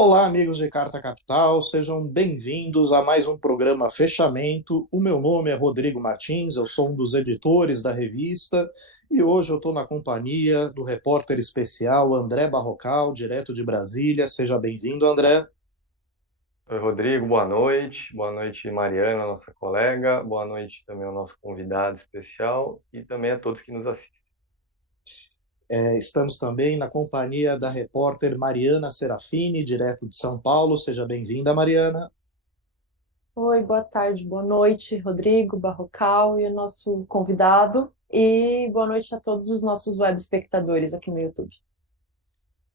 Olá, amigos de Carta Capital, sejam bem-vindos a mais um programa Fechamento. O meu nome é Rodrigo Martins, eu sou um dos editores da revista e hoje eu estou na companhia do repórter especial André Barrocal, direto de Brasília. Seja bem-vindo, André. Oi, Rodrigo, boa noite. Boa noite, Mariana, nossa colega. Boa noite também ao nosso convidado especial e também a todos que nos assistem. Estamos também na companhia da repórter Mariana Serafini, direto de São Paulo. Seja bem-vinda, Mariana. Oi, boa tarde, boa noite, Rodrigo Barrocal e o nosso convidado. E boa noite a todos os nossos web espectadores aqui no YouTube.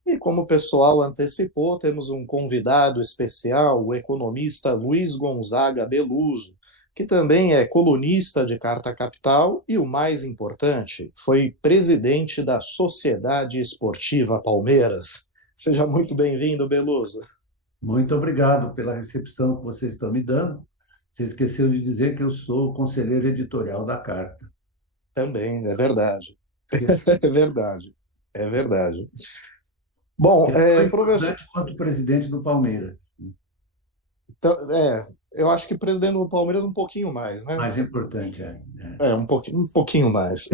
E como o pessoal antecipou, temos um convidado especial, o economista Luiz Gonzaga Beluso, que também é colunista de Carta Capital e, o mais importante, foi presidente da Sociedade Esportiva Palmeiras. Seja muito bem-vindo, Beluso. Muito obrigado pela recepção que vocês estão me dando. Você esqueceu de dizer que eu sou conselheiro editorial da Carta. Também, é verdade. Esqueci. É verdade. É verdade. Que Bom, é tão professor, importante quanto o presidente do Palmeiras. então, eu acho que presidente do Palmeiras um pouquinho mais, né? Mais importante é. Um pouquinho mais.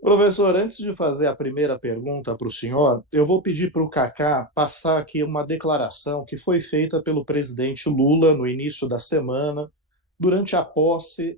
Professor, antes de fazer a primeira pergunta para o senhor, eu vou pedir para o Kaká passar aqui uma declaração que foi feita pelo presidente Lula no início da semana, durante a posse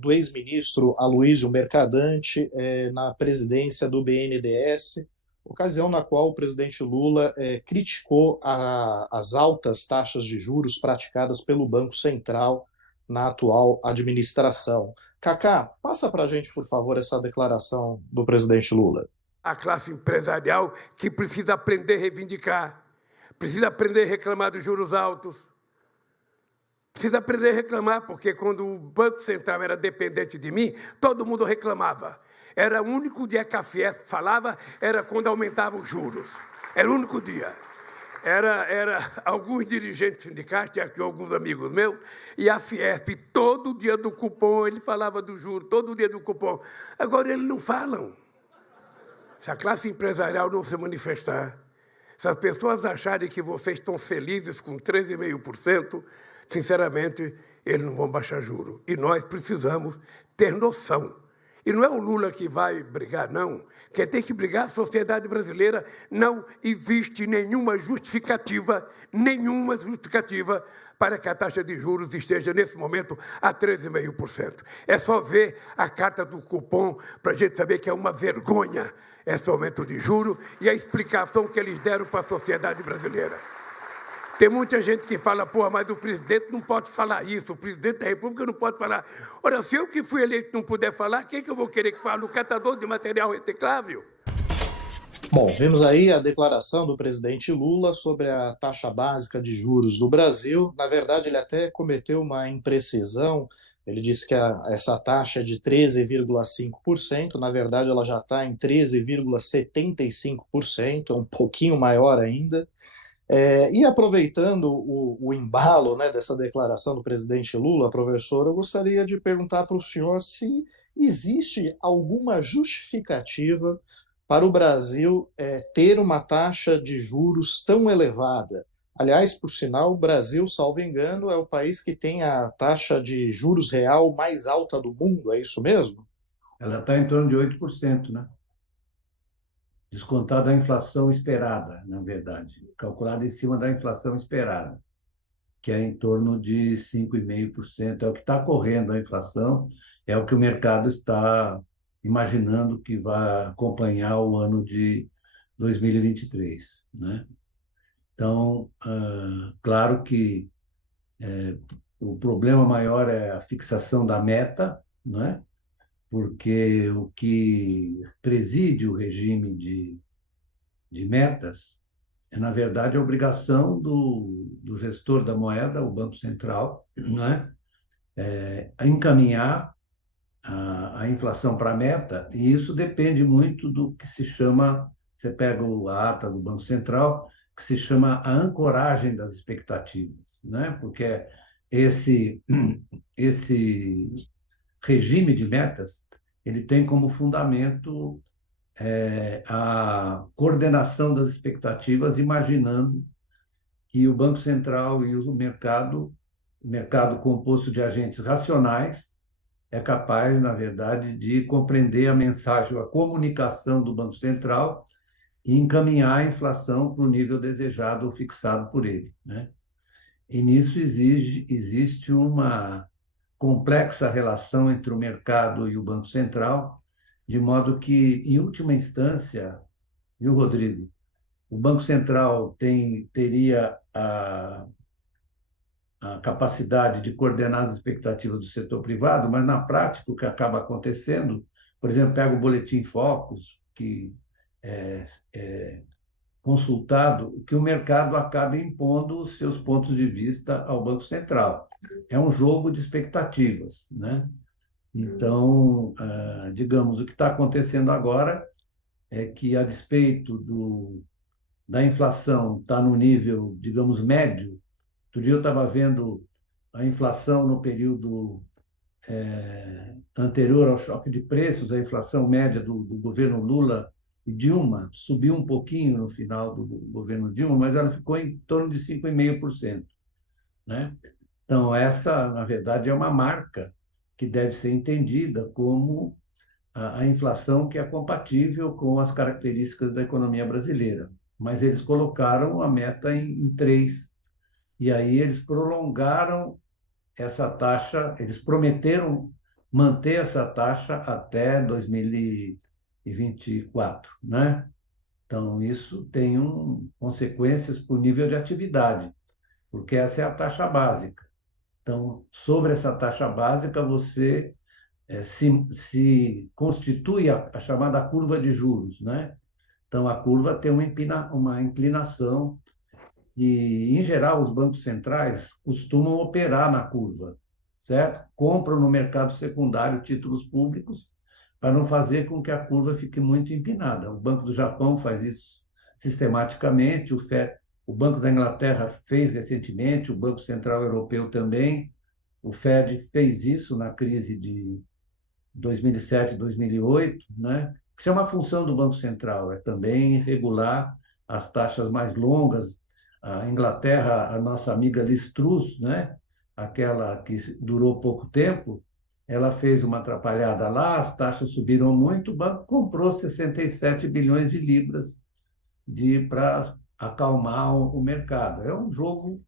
do ex-ministro Aloysio Mercadante na presidência do BNDES, ocasião na qual o presidente Lula criticou as altas taxas de juros praticadas pelo Banco Central na atual administração. Kaká, passa para a gente, por favor, essa declaração do presidente Lula. A classe empresarial que precisa aprender a reivindicar, precisa aprender a reclamar dos juros altos, precisa aprender a reclamar, porque quando o Banco Central era dependente de mim, todo mundo reclamava. Era o único dia que a Fiesp falava, era quando aumentava os juros. Era o único dia. Era alguns dirigentes sindicais, tinha aqui alguns amigos meus, e a Fiesp, todo dia do cupom, ele falava do juro, todo dia do cupom. Agora eles não falam. Se a classe empresarial não se manifestar, se as pessoas acharem que vocês estão felizes com 13,5%, sinceramente, eles não vão baixar juro. E nós precisamos ter noção. E não é o Lula que vai brigar, não. Quem tem que brigar é a sociedade brasileira. Não existe nenhuma justificativa para que a taxa de juros esteja, nesse momento, a 13,5%. É só ver a carta do cupom para a gente saber que é uma vergonha esse aumento de juros e a explicação que eles deram para a sociedade brasileira. Tem muita gente que fala, mas o presidente não pode falar isso, o presidente da República não pode falar. Ora, se eu que fui eleito não puder falar, quem que eu vou querer que fale? O catador de material reciclável? Bom, vimos aí a declaração do presidente Lula sobre a taxa básica de juros do Brasil. Na verdade, ele até cometeu uma imprecisão. Ele disse que essa taxa é de 13,5%. Na verdade, ela já está em 13,75%, é um pouquinho maior ainda. E aproveitando o embalo, né, dessa declaração do presidente Lula, professor, eu gostaria de perguntar para o senhor se existe alguma justificativa para o Brasil ter uma taxa de juros tão elevada. Aliás, por sinal, o Brasil, salvo engano, é o país que tem a taxa de juros real mais alta do mundo, é isso mesmo? Ela está em torno de 8%, né? Descontada a inflação esperada, na verdade. Calculada em cima da inflação esperada, que é em torno de 5,5%. É o que está correndo a inflação, é o que o mercado está imaginando que vai acompanhar o ano de 2023, né? Então, claro que o problema maior é a fixação da meta, né? Porque o que preside o regime de metas é, na verdade, a obrigação do gestor da moeda, o Banco Central, né? A encaminhar a inflação para a meta, e isso depende muito do que se chama, você pega a ata do Banco Central, que se chama a ancoragem das expectativas, né? Porque esse, esse regime de metas, ele tem como fundamento a coordenação das expectativas, imaginando que o Banco Central e o mercado composto de agentes racionais, é capaz, na verdade, de compreender a mensagem, a comunicação do Banco Central e encaminhar a inflação para o nível desejado ou fixado por ele, né? E nisso existe uma complexa relação entre o mercado e o Banco Central, de modo que, em última instância, viu, Rodrigo, o Banco Central teria a capacidade de coordenar as expectativas do setor privado, mas na prática o que acaba acontecendo, por exemplo, pega o Boletim Focus, que é, é consultado, que o mercado acaba impondo os seus pontos de vista ao Banco Central. É um jogo de expectativas, né? Então, digamos, o que está acontecendo agora é que, a despeito da inflação estar no nível, digamos, médio. Outro dia eu estava vendo a inflação no período anterior ao choque de preços, a inflação média do governo Lula e Dilma subiu um pouquinho no final do governo Dilma, mas ela ficou em torno de 5,5%, né? Então, essa, na verdade, é uma marca que deve ser entendida como a inflação que é compatível com as características da economia brasileira. Mas eles colocaram a meta em 3, e aí eles prolongaram essa taxa, eles prometeram manter essa taxa até 2024, né? Então, isso tem consequências para o nível de atividade, porque essa é a taxa básica. Então, sobre essa taxa básica, você se constitui a chamada curva de juros, né? Então, a curva tem uma inclinação e, em geral, os bancos centrais costumam operar na curva, certo? Compram no mercado secundário títulos públicos para não fazer com que a curva fique muito empinada. O Banco do Japão faz isso sistematicamente, o Banco da Inglaterra fez recentemente, o Banco Central Europeu também, o Fed fez isso na crise de 2007, 2008, né? Isso é uma função do Banco Central, é também regular as taxas mais longas. A Inglaterra, a nossa amiga Liz Truss, né? Aquela que durou pouco tempo, ela fez uma atrapalhada lá, as taxas subiram muito, o banco comprou 67 bilhões de libras para acalmar o mercado. É um jogo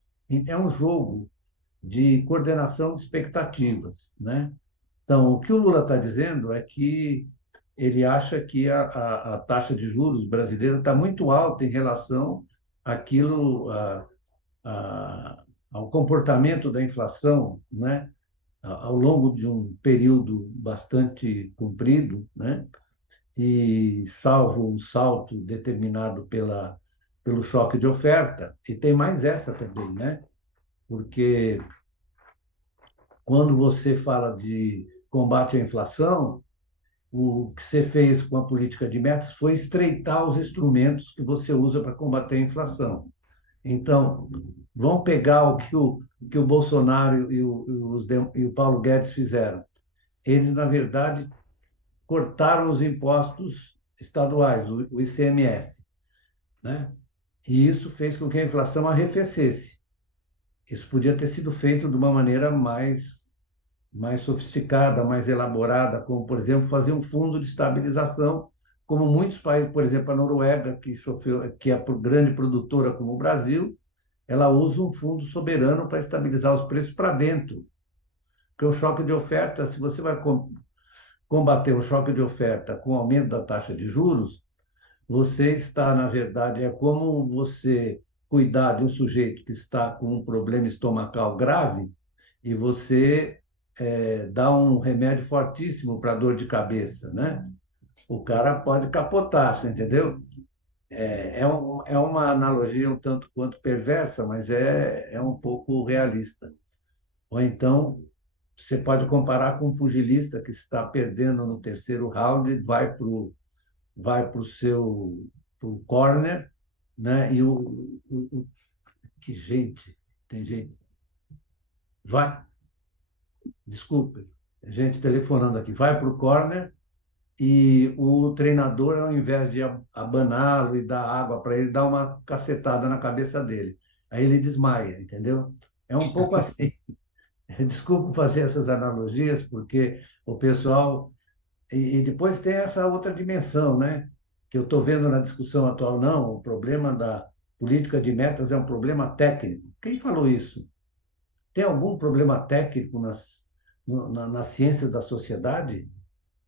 de coordenação de expectativas, né? Então, o que o Lula está dizendo é que ele acha que a taxa de juros brasileira está muito alta em relação àquilo, ao comportamento da inflação, né? Ao longo de um período bastante comprido, né? E salvo um salto determinado pelo choque de oferta. E tem mais essa também, né? Porque quando você fala de combate à inflação, o que você fez com a política de metas foi estreitar os instrumentos que você usa para combater a inflação. Então, vão pegar o que o Bolsonaro e o Paulo Guedes fizeram. Eles, na verdade, cortaram os impostos estaduais, o ICMS, né? E isso fez com que a inflação arrefecesse. Isso podia ter sido feito de uma maneira mais sofisticada, mais elaborada, como, por exemplo, fazer um fundo de estabilização, como muitos países, por exemplo, a Noruega, que é grande produtora como o Brasil, ela usa um fundo soberano para estabilizar os preços para dentro. Porque o choque de oferta, se você vai combater o choque de oferta com o aumento da taxa de juros, você está, na verdade, é como você cuidar de um sujeito que está com um problema estomacal grave e você dá um remédio fortíssimo para dor de cabeça, né? O cara pode capotar, você entendeu? É uma analogia um tanto quanto perversa, mas é um pouco realista. Ou então, você pode comparar com um pugilista que está perdendo no terceiro round, vai pro seu pro corner, né? E que gente, tem gente, vai, desculpe, gente telefonando aqui, vai para o corner e o treinador, ao invés de abaná-lo e dar água para ele, dá uma cacetada na cabeça dele. Aí ele desmaia, entendeu? É um pouco assim. Desculpe fazer essas analogias, porque o pessoal. E depois tem essa outra dimensão, né? Que eu estou vendo na discussão atual. Não, o problema da política de metas é um problema técnico. Quem falou isso? Tem algum problema técnico na ciência da sociedade?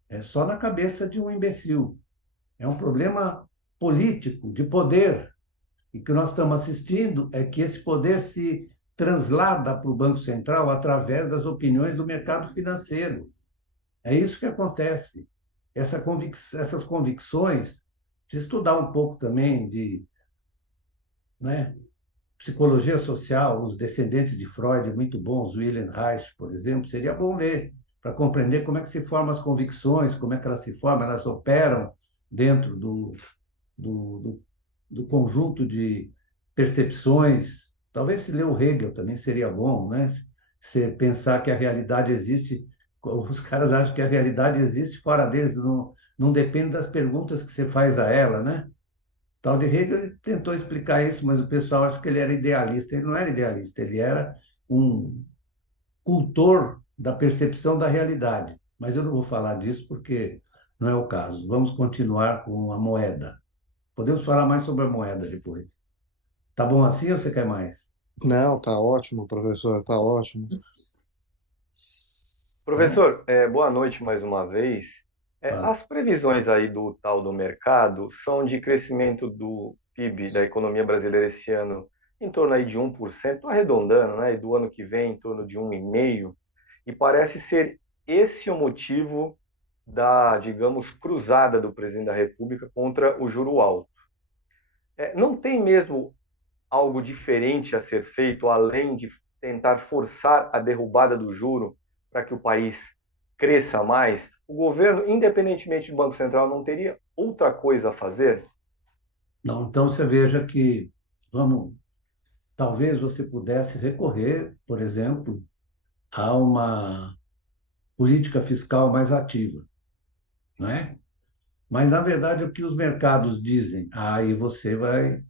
É só na cabeça de um imbecil. É um problema político, de poder. E o que nós estamos assistindo é que esse poder se translada para o Banco Central através das opiniões do mercado financeiro. É isso que acontece. Essas convicções, precisa estudar um pouco também de, né, psicologia social, os descendentes de Freud, muito bons, Wilhelm Reich, por exemplo, seria bom ler, para compreender como é que se formam as convicções, como é que elas se formam, elas operam dentro do, do, do conjunto de percepções. Talvez se ler o Hegel também seria bom, né? Se pensar que a realidade existe, os caras acham que a realidade existe fora deles, não depende das perguntas que você faz a ela, né? Tal de Hegel tentou explicar isso, mas o pessoal acha que ele era idealista. Ele não era idealista, ele era um cultor da percepção da realidade. Mas eu não vou falar disso porque não é o caso. Vamos continuar com a moeda. Podemos falar mais sobre a moeda depois. Tá bom assim ou você quer mais? Não, tá ótimo, professor, tá ótimo. Então, Professor, boa noite mais uma vez. fala. As previsões aí do tal do mercado são de crescimento do PIB da economia brasileira esse ano em torno aí de 1%, arredondando, né? E do ano que vem em torno de 1,5%. E parece ser esse o motivo da, digamos, cruzada do presidente da República contra o juro alto. Não tem mesmo algo diferente a ser feito, além de tentar forçar a derrubada do juro para que o país cresça mais? O governo, independentemente do Banco Central, não teria outra coisa a fazer? Não, então você veja que vamos, talvez você pudesse recorrer, por exemplo, a uma política fiscal mais ativa, não é? Mas na verdade o que os mercados dizem, aí você vai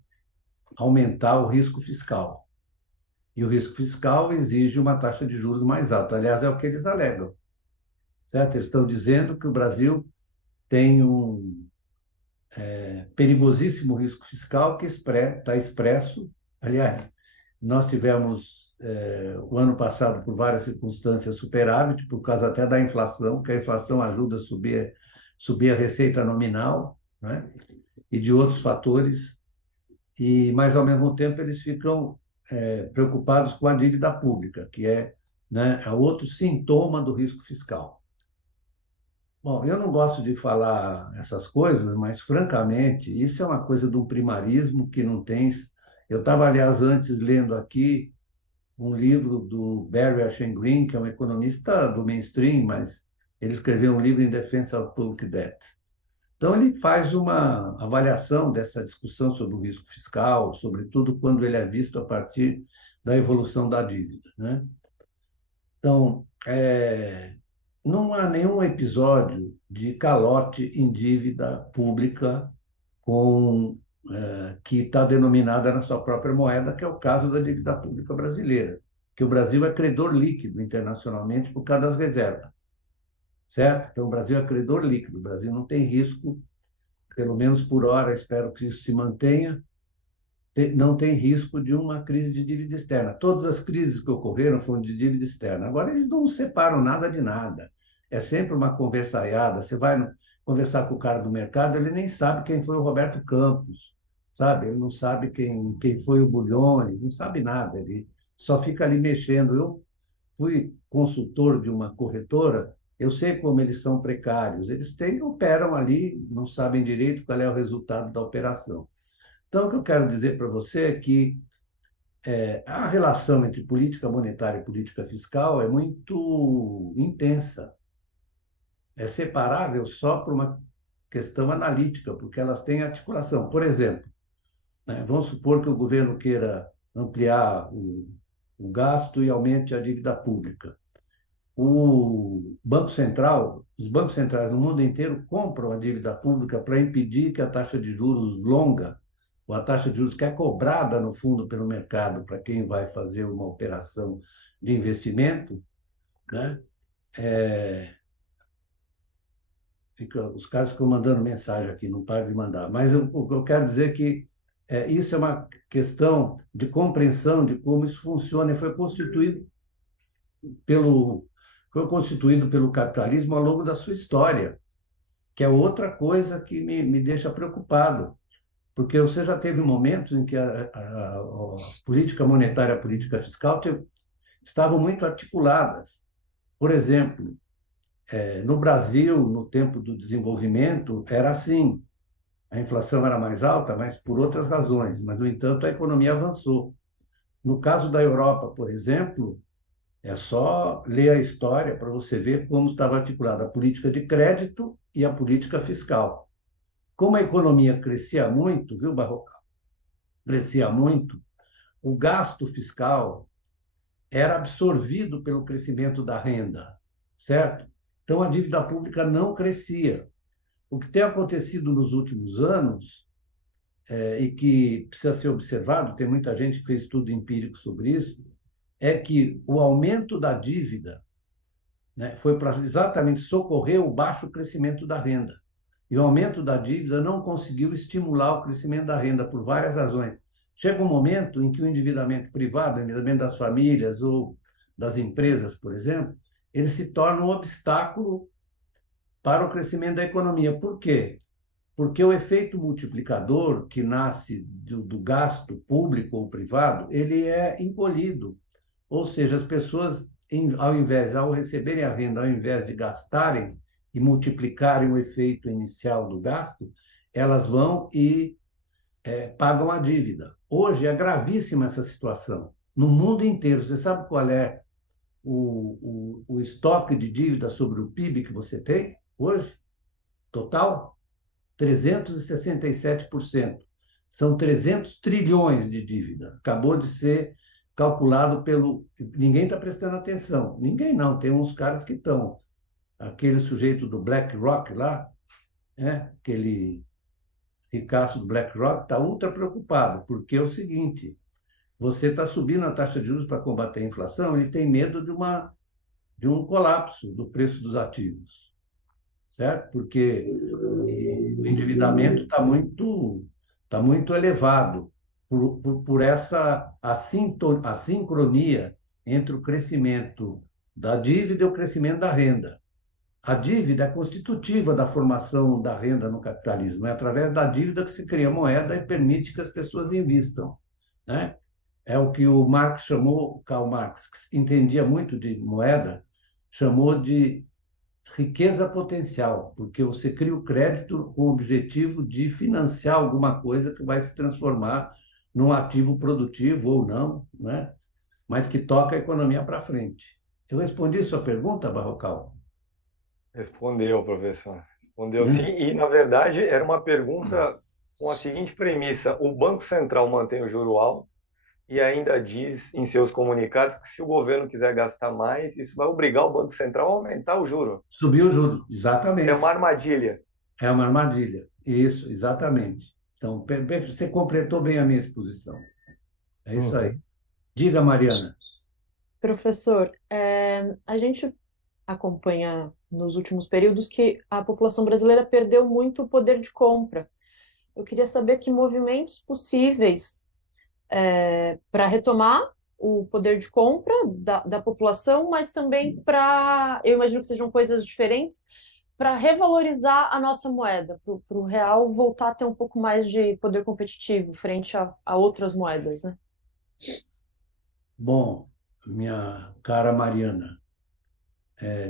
aumentar o risco fiscal. E o risco fiscal exige uma taxa de juros mais alta. Aliás, é o que eles alegam, certo? Eles estão dizendo que o Brasil tem um perigosíssimo risco fiscal que está expresso. Aliás, nós tivemos o ano passado, por várias circunstâncias, superávit, por causa até da inflação, que a inflação ajuda a subir a receita nominal, né? E de outros fatores. Mas, ao mesmo tempo, eles ficam preocupados com a dívida pública, que é, né, é outro sintoma do risco fiscal. Bom, eu não gosto de falar essas coisas, mas, francamente, isso é uma coisa de um primarismo que não tem. Eu estava, aliás, antes lendo aqui um livro do Barry Eichengreen, que é um economista do mainstream, mas ele escreveu um livro em defesa of public debt. Então, ele faz uma avaliação dessa discussão sobre o risco fiscal, sobretudo quando ele é visto a partir da evolução da dívida, né? Então, não há nenhum episódio de calote em dívida pública que está denominada na sua própria moeda, que é o caso da dívida pública brasileira, que o Brasil é credor líquido internacionalmente por causa das reservas, certo? Então, o Brasil é credor líquido, o Brasil não tem risco, pelo menos por hora, espero que isso se mantenha, não tem risco de uma crise de dívida externa. Todas as crises que ocorreram foram de dívida externa. Agora, eles não separam nada de nada. É sempre uma conversaiada. Você vai conversar com o cara do mercado, ele nem sabe quem foi o Roberto Campos, sabe? Ele não sabe quem foi o Bulhões, não sabe nada. Ele só fica ali mexendo. Eu fui consultor de uma corretora, eu sei como eles são precários. Eles operam ali, não sabem direito qual é o resultado da operação. Então, o que eu quero dizer para você é que a relação entre política monetária e política fiscal é muito intensa. É separável só por uma questão analítica, porque elas têm articulação. Por exemplo, né, vamos supor que o governo queira ampliar o gasto e aumente a dívida pública. O Banco Central os bancos centrais no mundo inteiro compram a dívida pública para impedir que a taxa de juros longa, ou a taxa de juros que é cobrada, no fundo, pelo mercado para quem vai fazer uma operação de investimento, né? Os caras ficam mandando mensagem aqui, não param de mandar. Mas eu quero dizer que isso é uma questão de compreensão de como isso funciona e pelo, foi constituído pelo capitalismo ao longo da sua história, que é outra coisa que me deixa preocupado, porque você já teve momentos em que a política monetária e a política fiscal estavam muito articuladas. Por exemplo, no Brasil, no tempo do desenvolvimento, era assim. A inflação era mais alta, mas por outras razões. Mas, no entanto, a economia avançou. No caso da Europa, por exemplo, é só ler a história para você ver como estava articulada a política de crédito e a política fiscal. Como a economia crescia muito, viu, Barroca? Crescia muito, o gasto fiscal era absorvido pelo crescimento da renda, certo? Então, a dívida pública não crescia. O que tem acontecido nos últimos anos, e que precisa ser observado, tem muita gente que fez estudo empírico sobre isso, é que o aumento da dívida, né, foi para exatamente socorrer o baixo crescimento da renda. E o aumento da dívida não conseguiu estimular o crescimento da renda por várias razões. Chega um momento em que o endividamento privado, o endividamento das famílias ou das empresas, por exemplo, ele se torna um obstáculo para o crescimento da economia. Por quê? Porque o efeito multiplicador que nasce do gasto público ou privado, ele é encolhido. Ou seja, as pessoas, ao receberem a renda, ao invés de gastarem e multiplicarem o efeito inicial do gasto, elas vão e pagam a dívida. Hoje é gravíssima essa situação. No mundo inteiro, você sabe qual é o estoque de dívida sobre o PIB que você tem hoje? Total? 367%. São 300 trilhões de dívida. Acabou de ser calculado pelo... Ninguém está prestando atenção. Ninguém não, tem uns caras que estão. Aquele sujeito do BlackRock lá, aquele ricaço do BlackRock, está ultra preocupado, porque é o seguinte, você está subindo a taxa de juros para combater a inflação, ele tem medo de um colapso do preço dos ativos, certo? Porque o endividamento tá muito elevado por essa assincronia entre o crescimento da dívida e o crescimento da renda. A dívida é constitutiva da formação da renda no capitalismo. É através da dívida que se cria moeda e permite que as pessoas invistam, né? É o que o Marx chamou, Karl Marx, que entendia muito de moeda, chamou de riqueza potencial, porque você cria o crédito com o objetivo de financiar alguma coisa que vai se transformar num ativo produtivo ou não, né? Mas que toca a economia para frente. Eu respondi sua pergunta, Barrocal? Respondeu, professor. Respondeu sim. E, na verdade, era uma pergunta com a seguinte premissa: o Banco Central mantém o juro alto e ainda diz em seus comunicados que se o governo quiser gastar mais, isso vai obrigar o Banco Central a aumentar o juro. Subir o juro, exatamente. É uma armadilha. É uma armadilha. Isso, exatamente. Então, você completou bem a minha exposição. É isso aí. Diga, Mariana. Professor, a gente acompanha nos últimos períodos que a população brasileira perdeu muito o poder de compra. Eu queria saber que movimentos possíveis para retomar o poder de compra da população, mas também para, eu imagino que sejam coisas diferentes, para revalorizar a nossa moeda, para o real voltar a ter um pouco mais de poder competitivo frente a outras moedas, né? Bom, minha cara Mariana,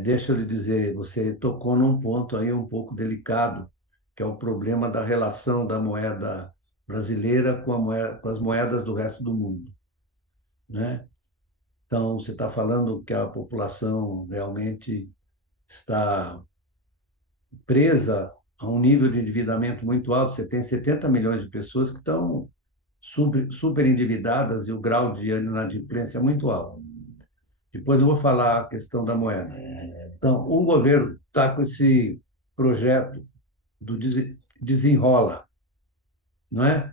deixa eu lhe dizer, você tocou num ponto aí um pouco delicado, que é o problema da relação da moeda brasileira com as moedas do resto do mundo, né? Então, você está falando que a população realmente está presa a um nível de endividamento muito alto. Você tem 70 milhões de pessoas que estão super endividadas e o grau de inadimplência é muito alto. Depois eu vou falar a questão da moeda. Então, o governo está com esse projeto do desenrola, não é?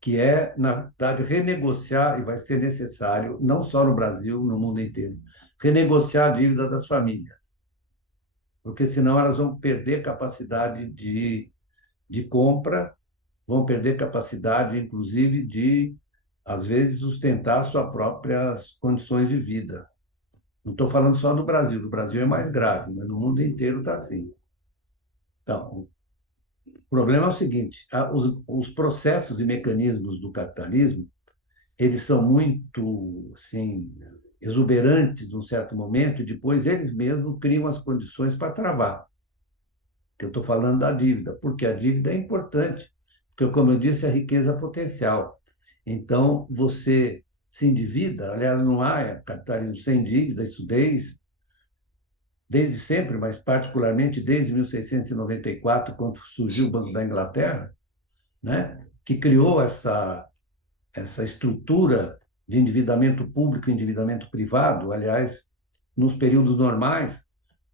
Que é, na verdade, renegociar, e vai ser necessário, não só no Brasil, no mundo inteiro, renegociar a dívida das famílias, porque senão elas vão perder capacidade de compra, vão perder capacidade, inclusive, de, às vezes, sustentar suas próprias condições de vida. Não estou falando só do Brasil é mais grave, mas no mundo inteiro está assim. Então, o problema é o seguinte: os processos e mecanismos do capitalismo, eles são muito, assim, exuberantes num certo momento, e depois eles mesmos criam as condições para travar. Que eu estou falando da dívida, porque a dívida é importante, porque, como eu disse, é a riqueza potencial. Então, você se endivida, aliás, não há capitalismo sem dívida, isso desde sempre, mas particularmente desde 1694, quando surgiu o Banco da Inglaterra, né, que criou essa estrutura de endividamento público e endividamento privado. Aliás, nos períodos normais,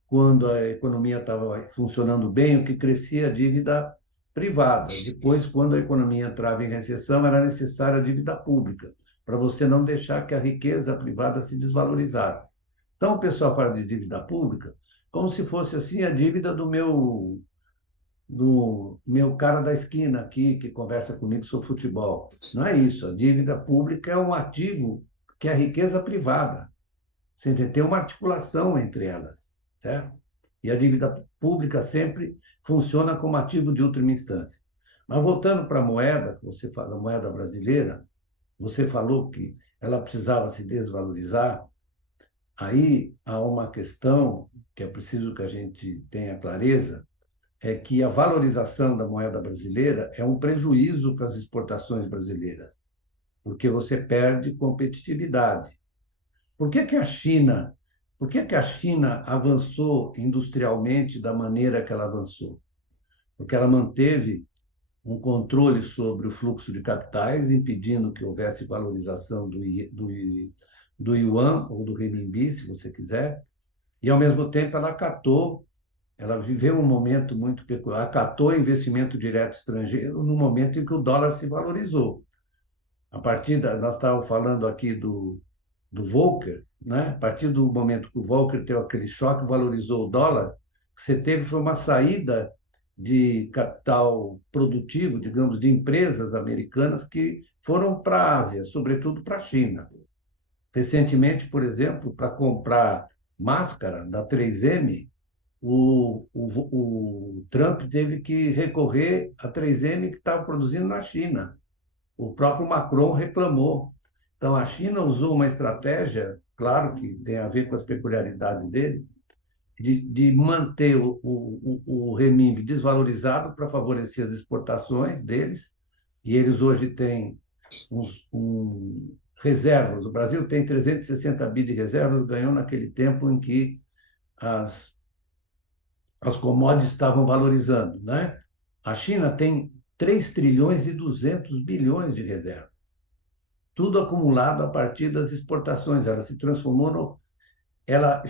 quando a economia estava funcionando bem, o que crescia a dívida privada. Depois, quando a economia entrava em recessão, era necessária a dívida pública, para você não deixar que a riqueza privada se desvalorizasse. Então, o pessoal fala de dívida pública como se fosse assim a dívida do meu cara da esquina aqui, que conversa comigo sobre futebol. Não é isso. A dívida pública é um ativo que é a riqueza privada. Você tem uma articulação entre elas, certo? E a dívida pública sempre funciona como ativo de última instância. Mas voltando para a moeda, que você fala, a moeda brasileira, você falou que ela precisava se desvalorizar. Aí há uma questão que é preciso que a gente tenha clareza, é que a valorização da moeda brasileira é um prejuízo para as exportações brasileiras, porque você perde competitividade. Por que que a China, por que que a China avançou industrialmente da maneira que ela avançou? Porque ela manteve um controle sobre o fluxo de capitais, impedindo que houvesse valorização do yuan ou do renminbi, se você quiser, e ao mesmo tempo ela viveu um momento muito peculiar, acatou investimento direto estrangeiro no momento em que o dólar se valorizou. Nós estávamos falando aqui do Volcker, né? A partir do momento que o Volcker teve aquele choque, valorizou o dólar, o que você teve foi uma saída de capital produtivo, digamos, de empresas americanas que foram para a Ásia, sobretudo para a China. Recentemente, por exemplo, para comprar máscara da 3M, o Trump teve que recorrer a 3M que estava produzindo na China. O próprio Macron reclamou. Então, a China usou uma estratégia, claro que tem a ver com as peculiaridades dele, de manter o renminbi desvalorizado para favorecer as exportações deles, e eles hoje têm reservas. O Brasil tem 360 bi de reservas, ganhou naquele tempo em que as commodities estavam valorizando, né? A China tem 3 trilhões e 200 bilhões de reservas, tudo acumulado a partir das exportações. Ela se transformou ela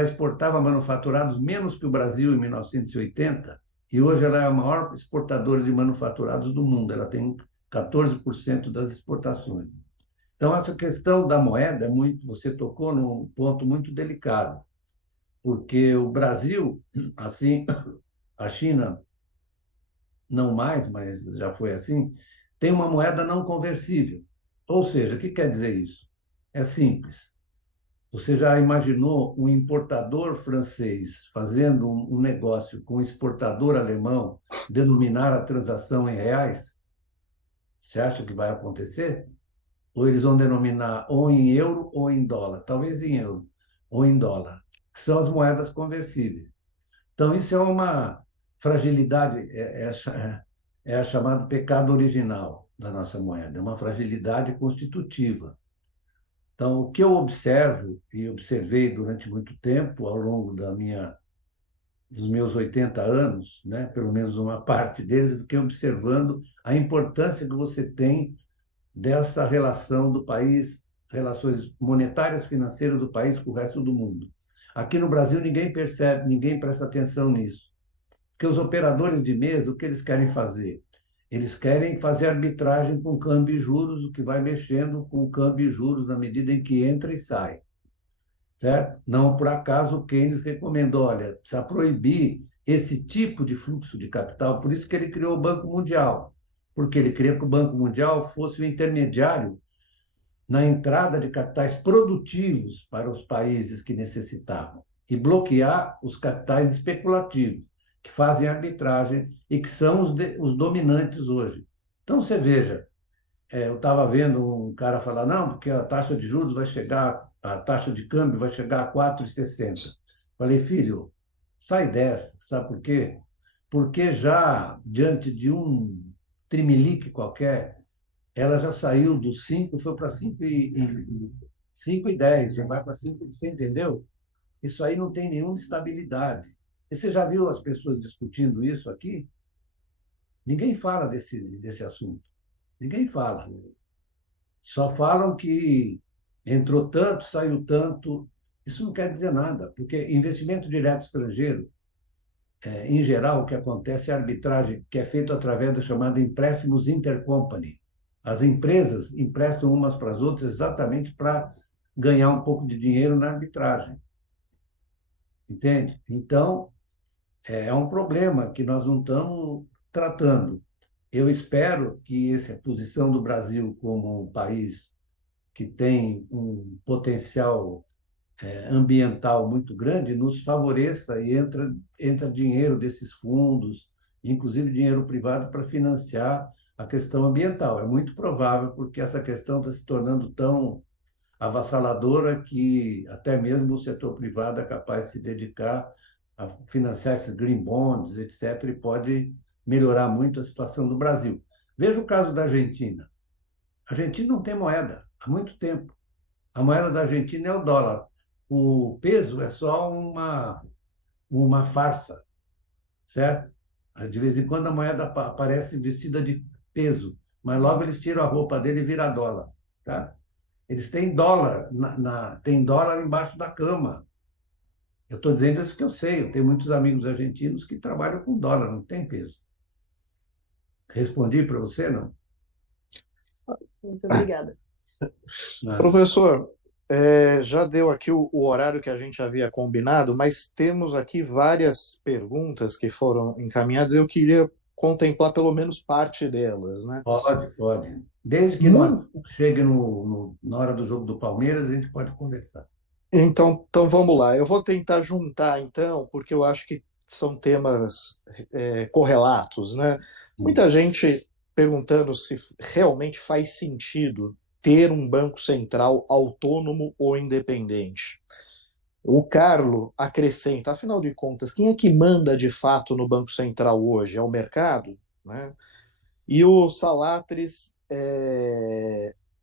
exportava manufaturados menos que o Brasil em 1980, e hoje ela é a maior exportadora de manufaturados do mundo. Ela tem 14% das exportações. Então, essa questão da moeda, você tocou num ponto muito delicado, porque o Brasil, assim, a China, não mais, mas já foi assim, tem uma moeda não conversível. Ou seja, o que quer dizer isso? É simples. Você já imaginou um importador francês fazendo um negócio com um exportador alemão, denominar a transação em reais? Você acha que vai acontecer? Ou eles vão denominar ou em euro ou em dólar? Talvez em euro ou em dólar, que são as moedas conversíveis. Então, isso é uma fragilidade, é a chamado pecado original da nossa moeda, é uma fragilidade constitutiva. Então, o que eu observo e observei durante muito tempo, ao longo dos meus 80 anos, né, pelo menos uma parte deles, eu fiquei observando a importância que você tem dessa relação do país relações monetárias, financeiras do país com o resto do mundo. Aqui no Brasil ninguém percebe, ninguém presta atenção nisso. Porque os operadores de mesa, o que eles querem fazer? Eles querem fazer arbitragem com câmbio e juros, o que vai mexendo com o câmbio e juros na medida em que entra e sai. Certo? Não por acaso o Keynes recomendou, olha, precisa proibir esse tipo de fluxo de capital, por isso que ele criou o Banco Mundial, porque ele queria que o Banco Mundial fosse o intermediário na entrada de capitais produtivos para os países que necessitavam e bloquear os capitais especulativos, que fazem arbitragem e que são os dominantes hoje. Então, você veja, eu estava vendo um cara falar, não, porque a taxa de juros vai chegar, a taxa de câmbio vai chegar a 4,60. Falei, filho, sai dessa, sabe por quê? Porque já diante de um trimelique qualquer, ela já saiu dos 5, foi para 5,10, já vai para 5, você entendeu? Isso aí não tem nenhuma estabilidade. E você já viu as pessoas discutindo isso aqui? Ninguém fala desse assunto. Ninguém fala. Só falam que entrou tanto, saiu tanto. Isso não quer dizer nada, porque investimento direto estrangeiro, em geral, o que acontece é a arbitragem, que é feita através do chamado empréstimos intercompany. As empresas emprestam umas para as outras exatamente para ganhar um pouco de dinheiro na arbitragem. Entende? Então, é um problema que nós não estamos tratando. Eu espero que essa posição do Brasil como um país que tem um potencial ambiental muito grande nos favoreça e entra dinheiro desses fundos, inclusive dinheiro privado, para financiar a questão ambiental. É muito provável, porque essa questão está se tornando tão avassaladora que até mesmo o setor privado é capaz de se dedicar a financiar esses green bonds, etc., e pode melhorar muito a situação do Brasil. Veja o caso da Argentina. A Argentina não tem moeda há muito tempo. A moeda da Argentina é o dólar. O peso é só uma farsa, certo? De vez em quando a moeda aparece vestida de peso, mas logo eles tiram a roupa dele e vira dólar, tá? Eles têm dólar, tem dólar embaixo da cama. Eu estou dizendo isso que eu sei. Eu tenho muitos amigos argentinos que trabalham com dólar, não tem peso. Respondi para você, não? Muito obrigada. Não. Professor, já deu aqui o horário que a gente havia combinado, mas temos aqui várias perguntas que foram encaminhadas. Eu queria contemplar pelo menos parte delas, né? Pode, pode. Desde que não chegue na hora do jogo do Palmeiras, a gente pode conversar. Então vamos lá. Eu vou tentar juntar, então, porque eu acho que são temas correlatos, né? Muita gente perguntando se realmente faz sentido ter um banco central autônomo ou independente. O Carlo acrescenta, afinal de contas, quem é que manda de fato no Banco Central hoje? É o mercado, né? E o Salatris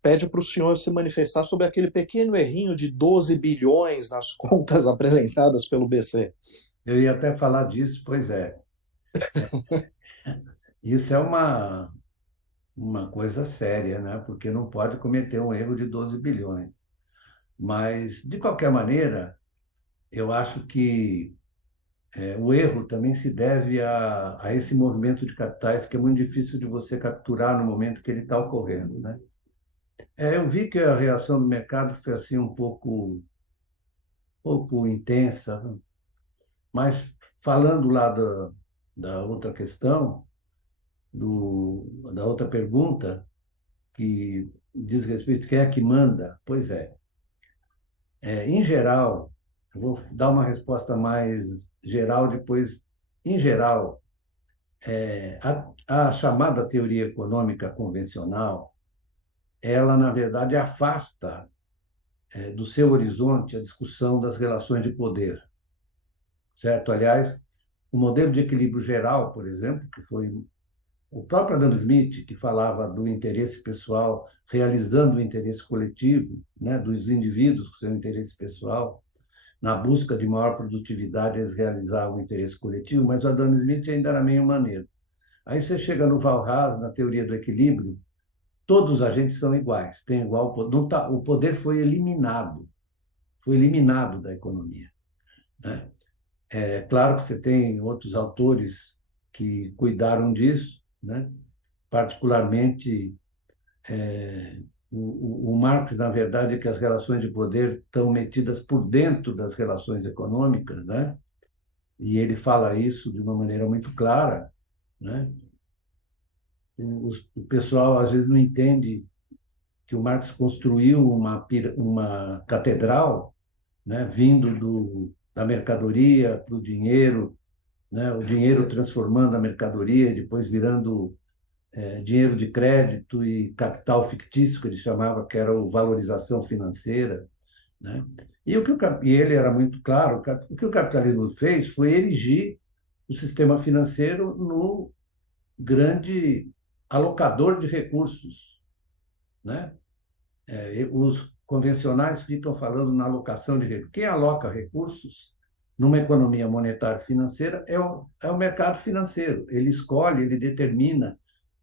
pede para o senhor se manifestar sobre aquele pequeno errinho de 12 bilhões nas contas apresentadas pelo BC. Eu ia até falar disso, pois é. Isso é uma coisa séria, né? Porque não pode cometer um erro de 12 bilhões. Mas, de qualquer maneira, eu acho que o erro também se deve a esse movimento de capitais que é muito difícil de você capturar no momento que ele está ocorrendo, né? Eu vi que a reação do mercado foi assim um pouco intensa, né? Mas falando lá da outra questão, da outra pergunta, que diz respeito a quem é que manda, pois em geral, eu vou dar uma resposta mais geral depois, em geral, a chamada teoria econômica convencional, ela, na verdade, afasta do seu horizonte a discussão das relações de poder, certo? Aliás, o modelo de equilíbrio geral, por exemplo, que foi o próprio Adam Smith, que falava do interesse pessoal realizando o interesse coletivo, né, dos indivíduos com seu interesse pessoal, na busca de maior produtividade, eles realizavam o interesse coletivo, mas o Adam Smith ainda era meio maneiro. Aí você chega no Walras, na teoria do equilíbrio, todos os agentes são iguais, têm igual poder. O poder foi eliminado da economia, né? É claro que você tem outros autores que cuidaram disso, né? Particularmente o Marx, na verdade, é que as relações de poder estão metidas por dentro das relações econômicas, né? E ele fala isso de uma maneira muito clara, né? O pessoal às vezes não entende que o Marx construiu uma catedral, né? Vindo da mercadoria para o dinheiro, né? O dinheiro transformando a mercadoria, depois virando dinheiro de crédito e capital fictício, que ele chamava, que era o valorização financeira, né? E ele era muito claro, o que o capitalismo fez foi erigir o sistema financeiro no grande alocador de recursos, né? Os convencionais ficam falando na alocação de recursos. Quem aloca recursos numa economia monetária financeira é o mercado financeiro. Ele escolhe, ele determina.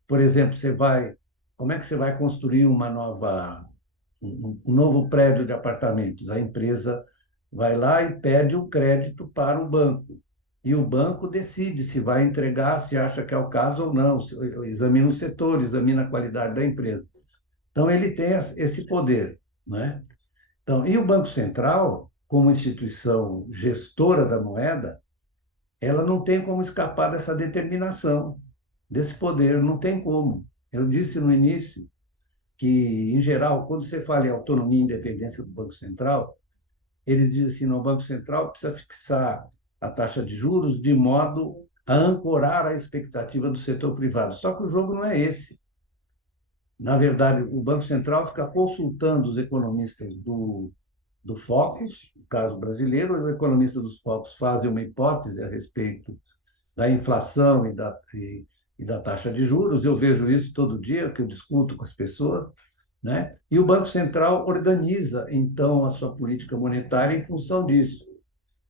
Por exemplo, como é que você vai construir um novo prédio de apartamentos? A empresa vai lá e pede um crédito para o banco. E o banco decide se vai entregar, se acha que é o caso ou não, examina o setor, examina a qualidade da empresa. Então, ele tem esse poder, né? Então, e o Banco Central, como instituição gestora da moeda, ela não tem como escapar dessa determinação, desse poder, não tem como. Eu disse no início que, em geral, quando você fala em autonomia e independência do Banco Central, eles dizem assim, no Banco Central precisa fixar a taxa de juros de modo a ancorar a expectativa do setor privado. Só que o jogo não é esse. Na verdade, o Banco Central fica consultando os economistas do Focus, no caso brasileiro, os economistas dos Focus fazem uma hipótese a respeito da inflação e da taxa de juros. Eu vejo isso todo dia, que eu discuto com as pessoas, né? E o Banco Central organiza, então, a sua política monetária em função disso,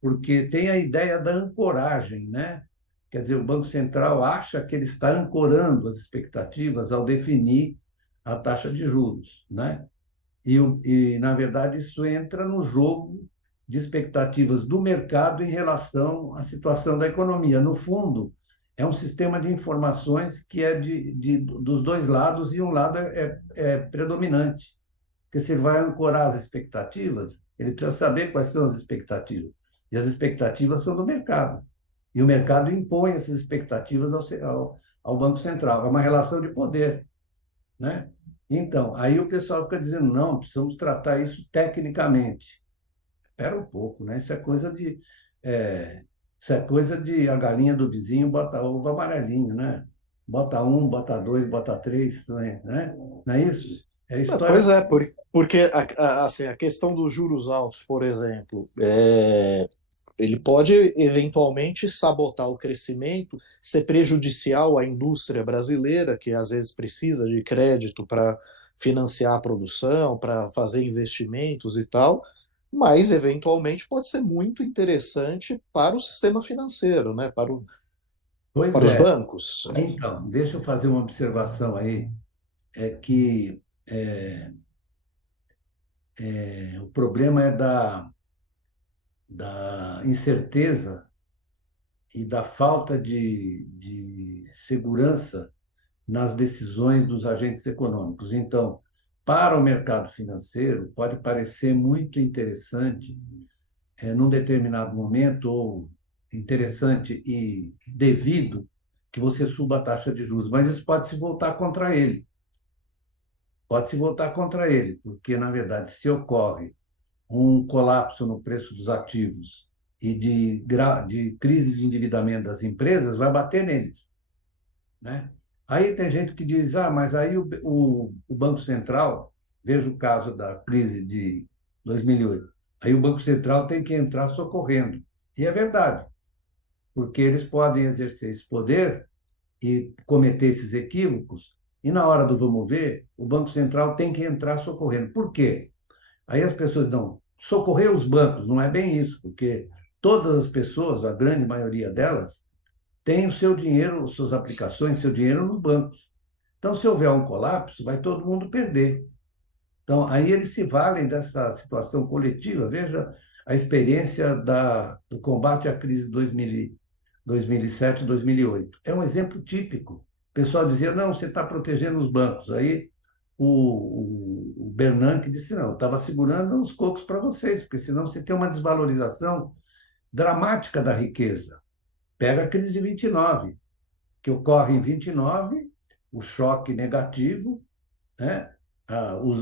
porque tem a ideia da ancoragem, né? Quer dizer, o Banco Central acha que ele está ancorando as expectativas ao definir a taxa de juros, né? Na verdade, isso entra no jogo de expectativas do mercado em relação à situação da economia. No fundo, é um sistema de informações que é dos dois lados e um lado é predominante. Porque se ele vai ancorar as expectativas, ele precisa saber quais são as expectativas. E as expectativas são do mercado. E o mercado impõe essas expectativas ao Banco Central. É uma relação de poder, né? Então, aí o pessoal fica dizendo, não, precisamos tratar isso tecnicamente. Espera um pouco, né? Isso é coisa de a galinha do vizinho bota ovo amarelinho, né? Bota um, bota dois, bota três, né? Não é isso? É a Pois história. é, porque assim, a questão dos juros altos, por exemplo, ele pode eventualmente sabotar o crescimento, ser prejudicial à indústria brasileira, que às vezes precisa de crédito para financiar a produção, para fazer investimentos e tal, mas eventualmente pode ser muito interessante para o sistema financeiro, né? Pois Para os é. bancos. Então, deixa eu fazer uma observação aí, é que o problema é da incerteza e da falta de segurança nas decisões dos agentes econômicos. Então, para o mercado financeiro, pode parecer muito interessante, num determinado momento, ou interessante e devido, que você suba a taxa de juros, mas isso pode se voltar contra ele. Pode se voltar contra ele, porque, na verdade, se ocorre um colapso no preço dos ativos e de crise de endividamento das empresas, vai bater neles, né? Aí tem gente que diz, mas aí o Banco Central, veja o caso da crise de 2008, aí o Banco Central tem que entrar socorrendo. E é verdade, porque eles podem exercer esse poder e cometer esses equívocos, e na hora do vamos ver, o Banco Central tem que entrar socorrendo. Por quê? Aí as pessoas não, socorrer os bancos, não é bem isso, porque todas as pessoas, a grande maioria delas, tem o seu dinheiro, suas aplicações, seu dinheiro nos bancos. Então, se houver um colapso, vai todo mundo perder. Então, aí eles se valem dessa situação coletiva. Veja a experiência do combate à crise de 2007, 2008. É um exemplo típico. O pessoal dizia, não, você está protegendo os bancos. Aí o Bernanke disse, não, eu estava segurando os cocos para vocês, porque senão você tem uma desvalorização dramática da riqueza. Pega a crise de 29, que ocorre em 29, o choque negativo, né?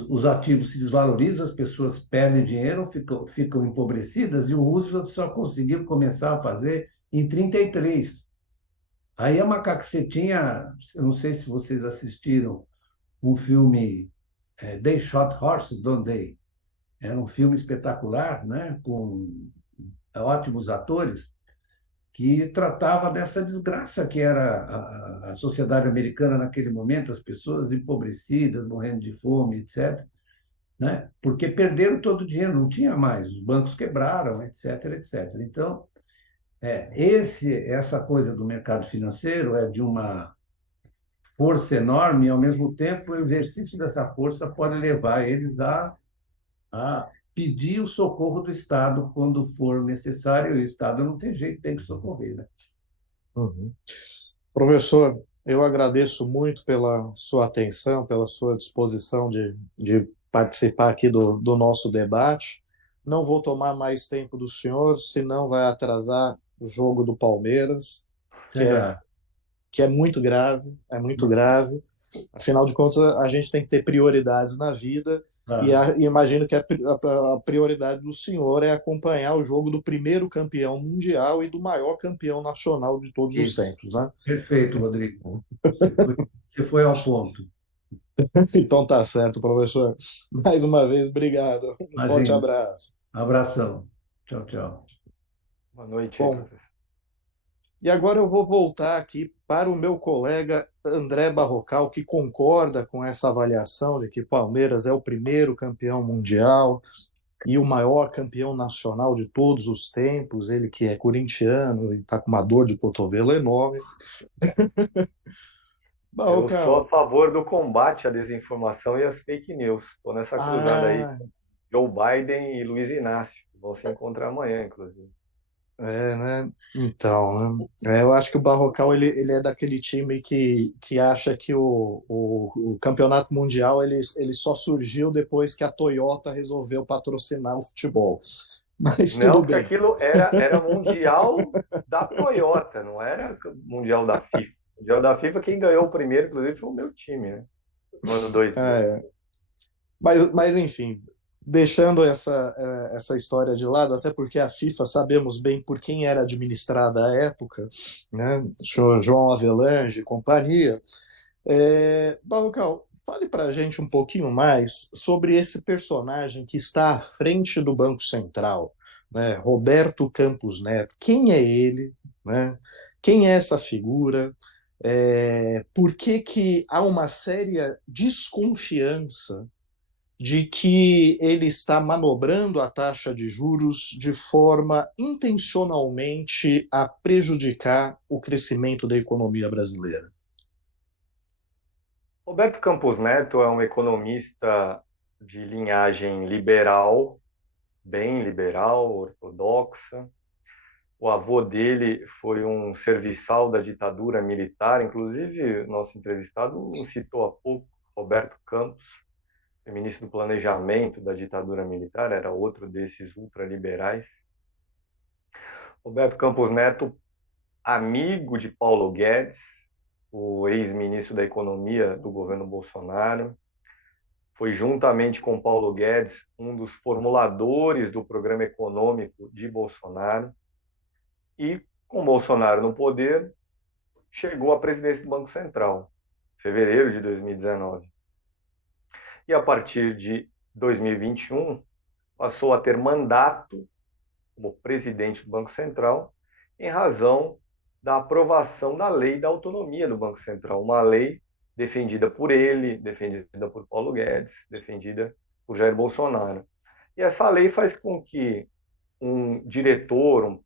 Os ativos se desvalorizam, as pessoas perdem dinheiro, ficam empobrecidas, e o Roosevelt só conseguiu começar a fazer em 33. Aí a macaxetinha, eu não sei se vocês assistiram um filme, They Shot Horses, Don't They? Era um filme espetacular, né? Com ótimos atores, que tratava dessa desgraça que era a sociedade americana naquele momento, as pessoas empobrecidas, morrendo de fome, etc., né? Porque perderam todo o dinheiro, não tinha mais, os bancos quebraram, etc., etc. Então, essa coisa do mercado financeiro é de uma força enorme, e, ao mesmo tempo, o exercício dessa força pode levar eles a pedir o socorro do Estado quando for necessário, e o Estado não tem jeito, tem que socorrer, né? Uhum. Professor, eu agradeço muito pela sua atenção, pela sua disposição de participar aqui do nosso debate. Não vou tomar mais tempo do senhor, senão vai atrasar o jogo do Palmeiras, Isso que é é, grave. que é muito grave, é muito grave. Afinal de contas, a gente tem que ter prioridades na vida, Claro. e imagino que a prioridade do senhor é acompanhar o jogo do primeiro campeão mundial e do maior campeão nacional de todos os Isso. tempos, né? Perfeito, Rodrigo. Você foi ao ponto. Então tá certo, professor. Mais uma vez, obrigado. Um forte Imagina. abraço. Abração. Tchau, tchau. Boa noite aí, Bom, professor. e agora eu vou voltar aqui para o meu colega André Barrocal, que concorda com essa avaliação de que Palmeiras é o primeiro campeão mundial e o maior campeão nacional de todos os tempos, ele que é corintiano e está com uma dor de cotovelo enorme. Eu sou a Barrocal, favor do combate à desinformação e às fake news. Estou nessa cruzada aí. ah, Joe Biden e Luiz Inácio vão se encontrar amanhã, inclusive. né? Então, né? Eu acho que o Barrocal ele é daquele time que acha que o campeonato mundial ele só surgiu depois que a Toyota resolveu patrocinar o futebol. Mas tudo Não que bem. aquilo era mundial da Toyota, não era mundial da FIFA. Mundial da FIFA, quem ganhou o primeiro, inclusive, foi o meu time, né? No ano 2000. É, mas enfim, deixando essa história de lado, até porque a FIFA sabemos bem por quem era administrada à época, né? O senhor João Avelange e companhia. Barrocal, fale para a gente um pouquinho mais sobre esse personagem que está à frente do Banco Central, né? Roberto Campos Neto. Quem é ele, né? Quem é essa figura? Por que que há uma séria desconfiança de que ele está manobrando a taxa de juros de forma intencionalmente a prejudicar o crescimento da economia brasileira? Roberto Campos Neto é um economista de linhagem liberal, bem liberal, ortodoxa. O avô dele foi um serviçal da ditadura militar, inclusive nosso entrevistado citou há pouco Roberto Campos, ministro do Planejamento da ditadura militar, era outro desses ultraliberais. Roberto Campos Neto, amigo de Paulo Guedes, o ex-ministro da Economia do governo Bolsonaro, foi juntamente com Paulo Guedes um dos formuladores do programa econômico de Bolsonaro e, com Bolsonaro no poder, chegou à presidência do Banco Central, em fevereiro de 2019. E a partir de 2021, passou a ter mandato como presidente do Banco Central em razão da aprovação da lei da autonomia do Banco Central, uma lei defendida por ele, defendida por Paulo Guedes, defendida por Jair Bolsonaro. E essa lei faz com que um diretor, o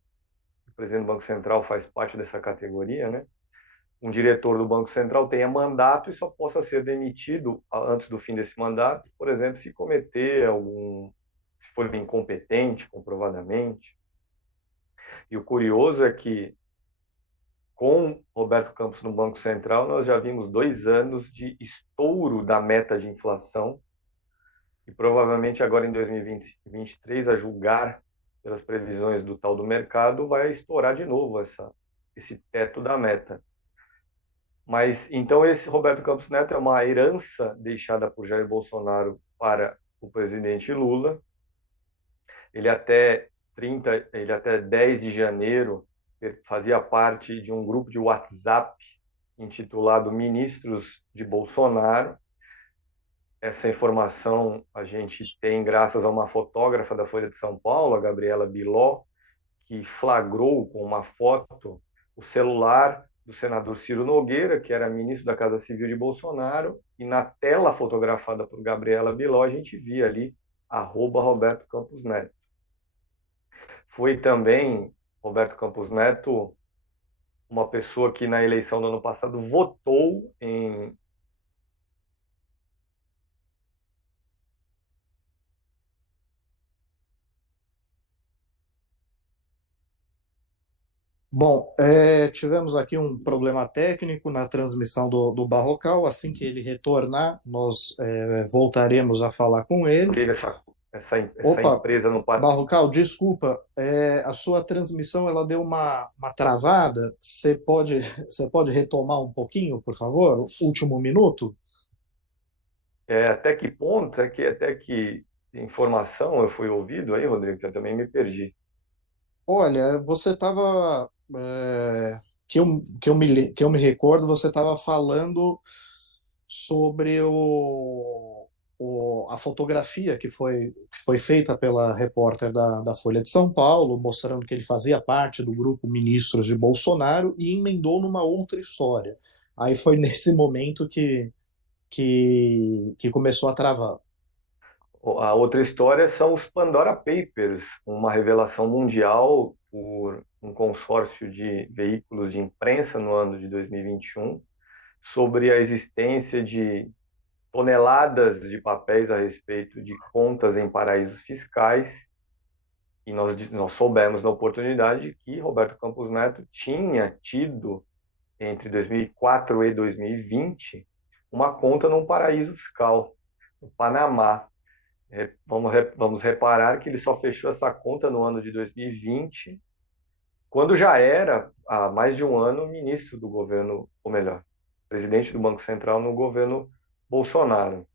presidente do Banco Central faz parte dessa categoria, né? um diretor do Banco Central tenha mandato e só possa ser demitido antes do fim desse mandato, por exemplo, se cometer se for incompetente, comprovadamente. E o curioso é que, com Roberto Campos no Banco Central, nós já vimos 2 anos de estouro da meta de inflação, e provavelmente agora em 2023, a julgar pelas previsões do tal do mercado, vai estourar de novo esse teto da meta. Mas então esse Roberto Campos Neto é uma herança deixada por Jair Bolsonaro para o presidente Lula. Ele até 10 de janeiro fazia parte de um grupo de WhatsApp intitulado Ministros de Bolsonaro. Essa informação a gente tem graças a uma fotógrafa da Folha de São Paulo, a Gabriela Biló, que flagrou com uma foto o celular do senador Ciro Nogueira, que era ministro da Casa Civil de Bolsonaro, e na tela fotografada por Gabriela Biló a gente via ali @Roberto Campos Neto. Foi também Roberto Campos Neto uma pessoa que na eleição do ano passado votou em Bom, tivemos aqui um problema técnico na transmissão do Barrocal. Assim que ele retornar, nós voltaremos a falar com ele. essa Opa, empresa no Barrocal, desculpa, a sua transmissão ela deu uma travada. Você pode retomar um pouquinho, por favor? Último minuto? Até que ponto, até que informação eu fui ouvido aí, Rodrigo, que eu também me perdi. Olha, você estava. Que eu me recordo, você estava falando sobre a fotografia que foi feita pela repórter da Folha de São Paulo, mostrando que ele fazia parte do grupo Ministros de Bolsonaro e emendou numa outra história. Aí foi nesse momento que começou a travar. A outra história são os Pandora Papers, uma revelação mundial por um consórcio de veículos de imprensa no ano de 2021 sobre a existência de toneladas de papéis a respeito de contas em paraísos fiscais. E nós soubemos na oportunidade que Roberto Campos Neto tinha tido, entre 2004 e 2020, uma conta num paraíso fiscal, no Panamá. Vamos reparar que ele só fechou essa conta no ano de 2020, quando já era, há mais de um ano, ministro do governo, ou melhor, presidente do Banco Central no governo Bolsonaro.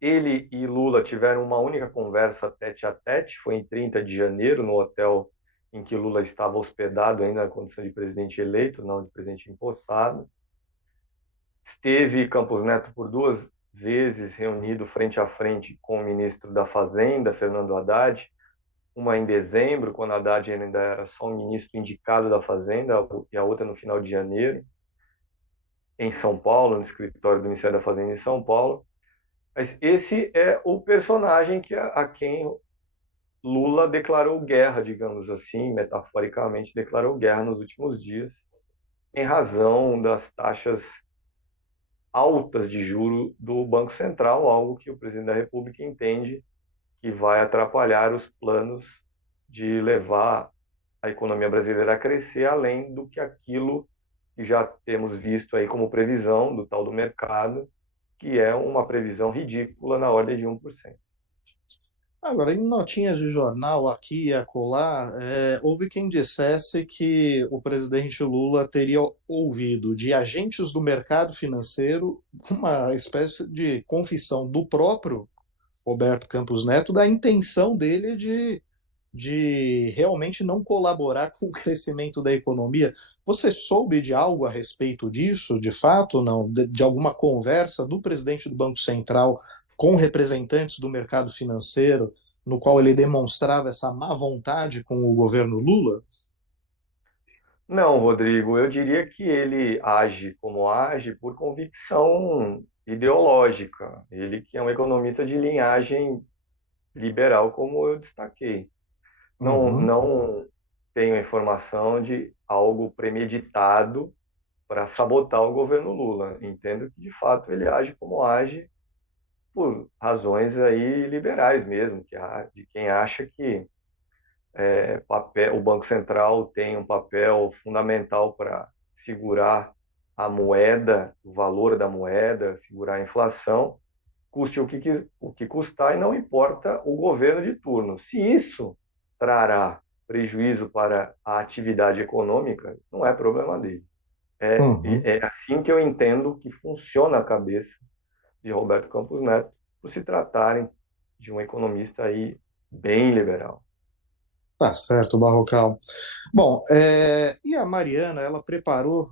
Ele e Lula tiveram uma única conversa tete a tete, foi em 30 de janeiro, no hotel em que Lula estava hospedado ainda na condição de presidente eleito, não de presidente empossado. Esteve Campos Neto por 2 vezes reunido frente a frente com o ministro da Fazenda, Fernando Haddad, uma em dezembro, quando Haddad ainda era só um ministro indicado da Fazenda, e a outra no final de janeiro, em São Paulo, no escritório do Ministério da Fazenda em São Paulo. Mas esse é o personagem a quem Lula declarou guerra, digamos assim, metaforicamente declarou guerra nos últimos dias, em razão das taxas altas de juro do Banco Central, algo que o presidente da República entende que vai atrapalhar os planos de levar a economia brasileira a crescer, além do que aquilo que já temos visto aí como previsão do tal do mercado, que é uma previsão ridícula na ordem de 1%. Agora, em notinhas de jornal aqui e acolá, houve quem dissesse que o presidente Lula teria ouvido de agentes do mercado financeiro uma espécie de confissão do próprio Roberto Campos Neto da intenção dele de realmente não colaborar com o crescimento da economia. Você soube de algo a respeito disso, de fato, não? De alguma conversa do presidente do Banco Central com representantes do mercado financeiro, no qual ele demonstrava essa má vontade com o governo Lula? Não, Rodrigo, eu diria que ele age como age por convicção ideológica. Ele que é um economista de linhagem liberal, como eu destaquei. Uhum. Não tenho informação de algo premeditado para sabotar o governo Lula. Entendo que, de fato, ele age como age por razões aí liberais mesmo, de quem acha que o Banco Central tem um papel fundamental para segurar a moeda, o valor da moeda, segurar a inflação, custe o que custar, e não importa o governo de turno. Se isso trará prejuízo para a atividade econômica, não é problema dele. Uhum. É assim que eu entendo que funciona a cabeça de Roberto Campos Neto, por se tratarem de um economista aí bem liberal. Tá certo, Barrocal. Bom, e a Mariana, ela preparou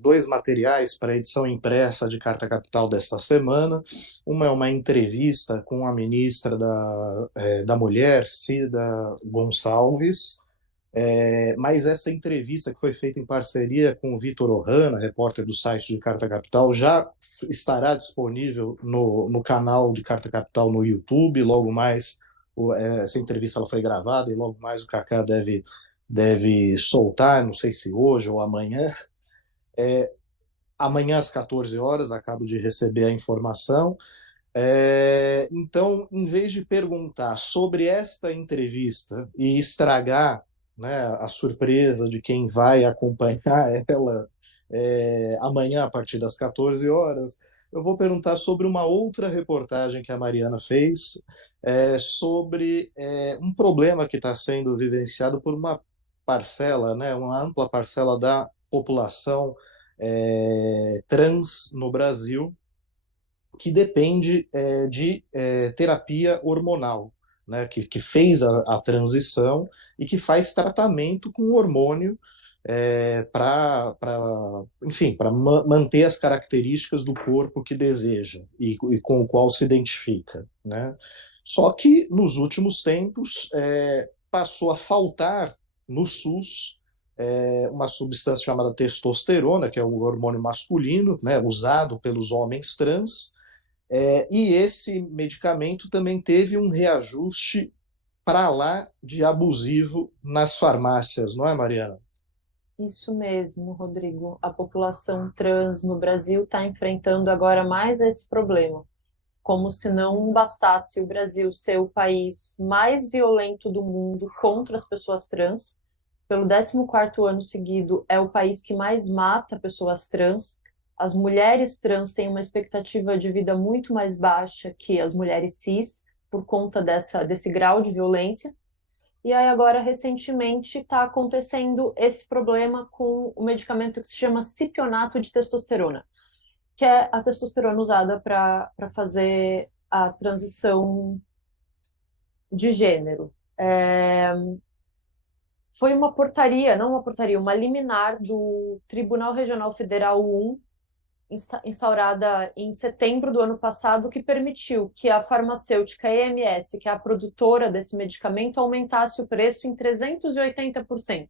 dois materiais para a edição impressa de Carta Capital desta semana. Uma é uma entrevista com a ministra da Mulher, Cida Gonçalves, mas essa entrevista que foi feita em parceria com o Vitor Ohana, repórter do site de Carta Capital, já estará disponível no canal de Carta Capital no YouTube. Logo mais, essa entrevista ela foi gravada e logo mais o Kaká deve soltar, não sei se hoje ou amanhã. Amanhã às 14 horas, acabo de receber a informação. Então, em vez de perguntar sobre esta entrevista e estragar, né, a surpresa de quem vai acompanhar ela amanhã a partir das 14 horas, eu vou perguntar sobre uma outra reportagem que a Mariana fez sobre um problema que está sendo vivenciado por uma parcela, né, uma ampla parcela da população trans no Brasil, que depende de terapia hormonal, né, que fez a transição e que faz tratamento com hormônio enfim, para manter as características do corpo que deseja e com o qual se identifica, né? Só que nos últimos tempos passou a faltar no SUS uma substância chamada testosterona, que é um hormônio masculino, né, usado pelos homens trans, e esse medicamento também teve um reajuste para lá de abusivo nas farmácias, não é, Mariana? Isso mesmo, Rodrigo. A população trans no Brasil está enfrentando agora mais esse problema. Como se não bastasse o Brasil ser o país mais violento do mundo contra as pessoas trans. Pelo 14º ano seguido, é o país que mais mata pessoas trans. As mulheres trans têm uma expectativa de vida muito mais baixa que as mulheres cis, por conta desse grau de violência. E aí agora, recentemente, está acontecendo esse problema com o medicamento que se chama cipionato de testosterona, que é a testosterona usada para fazer a transição de gênero. Foi uma portaria, não uma portaria, uma liminar do Tribunal Regional Federal 1, instaurada em setembro do ano passado, que permitiu que a farmacêutica EMS, que é a produtora desse medicamento, aumentasse o preço em 380%.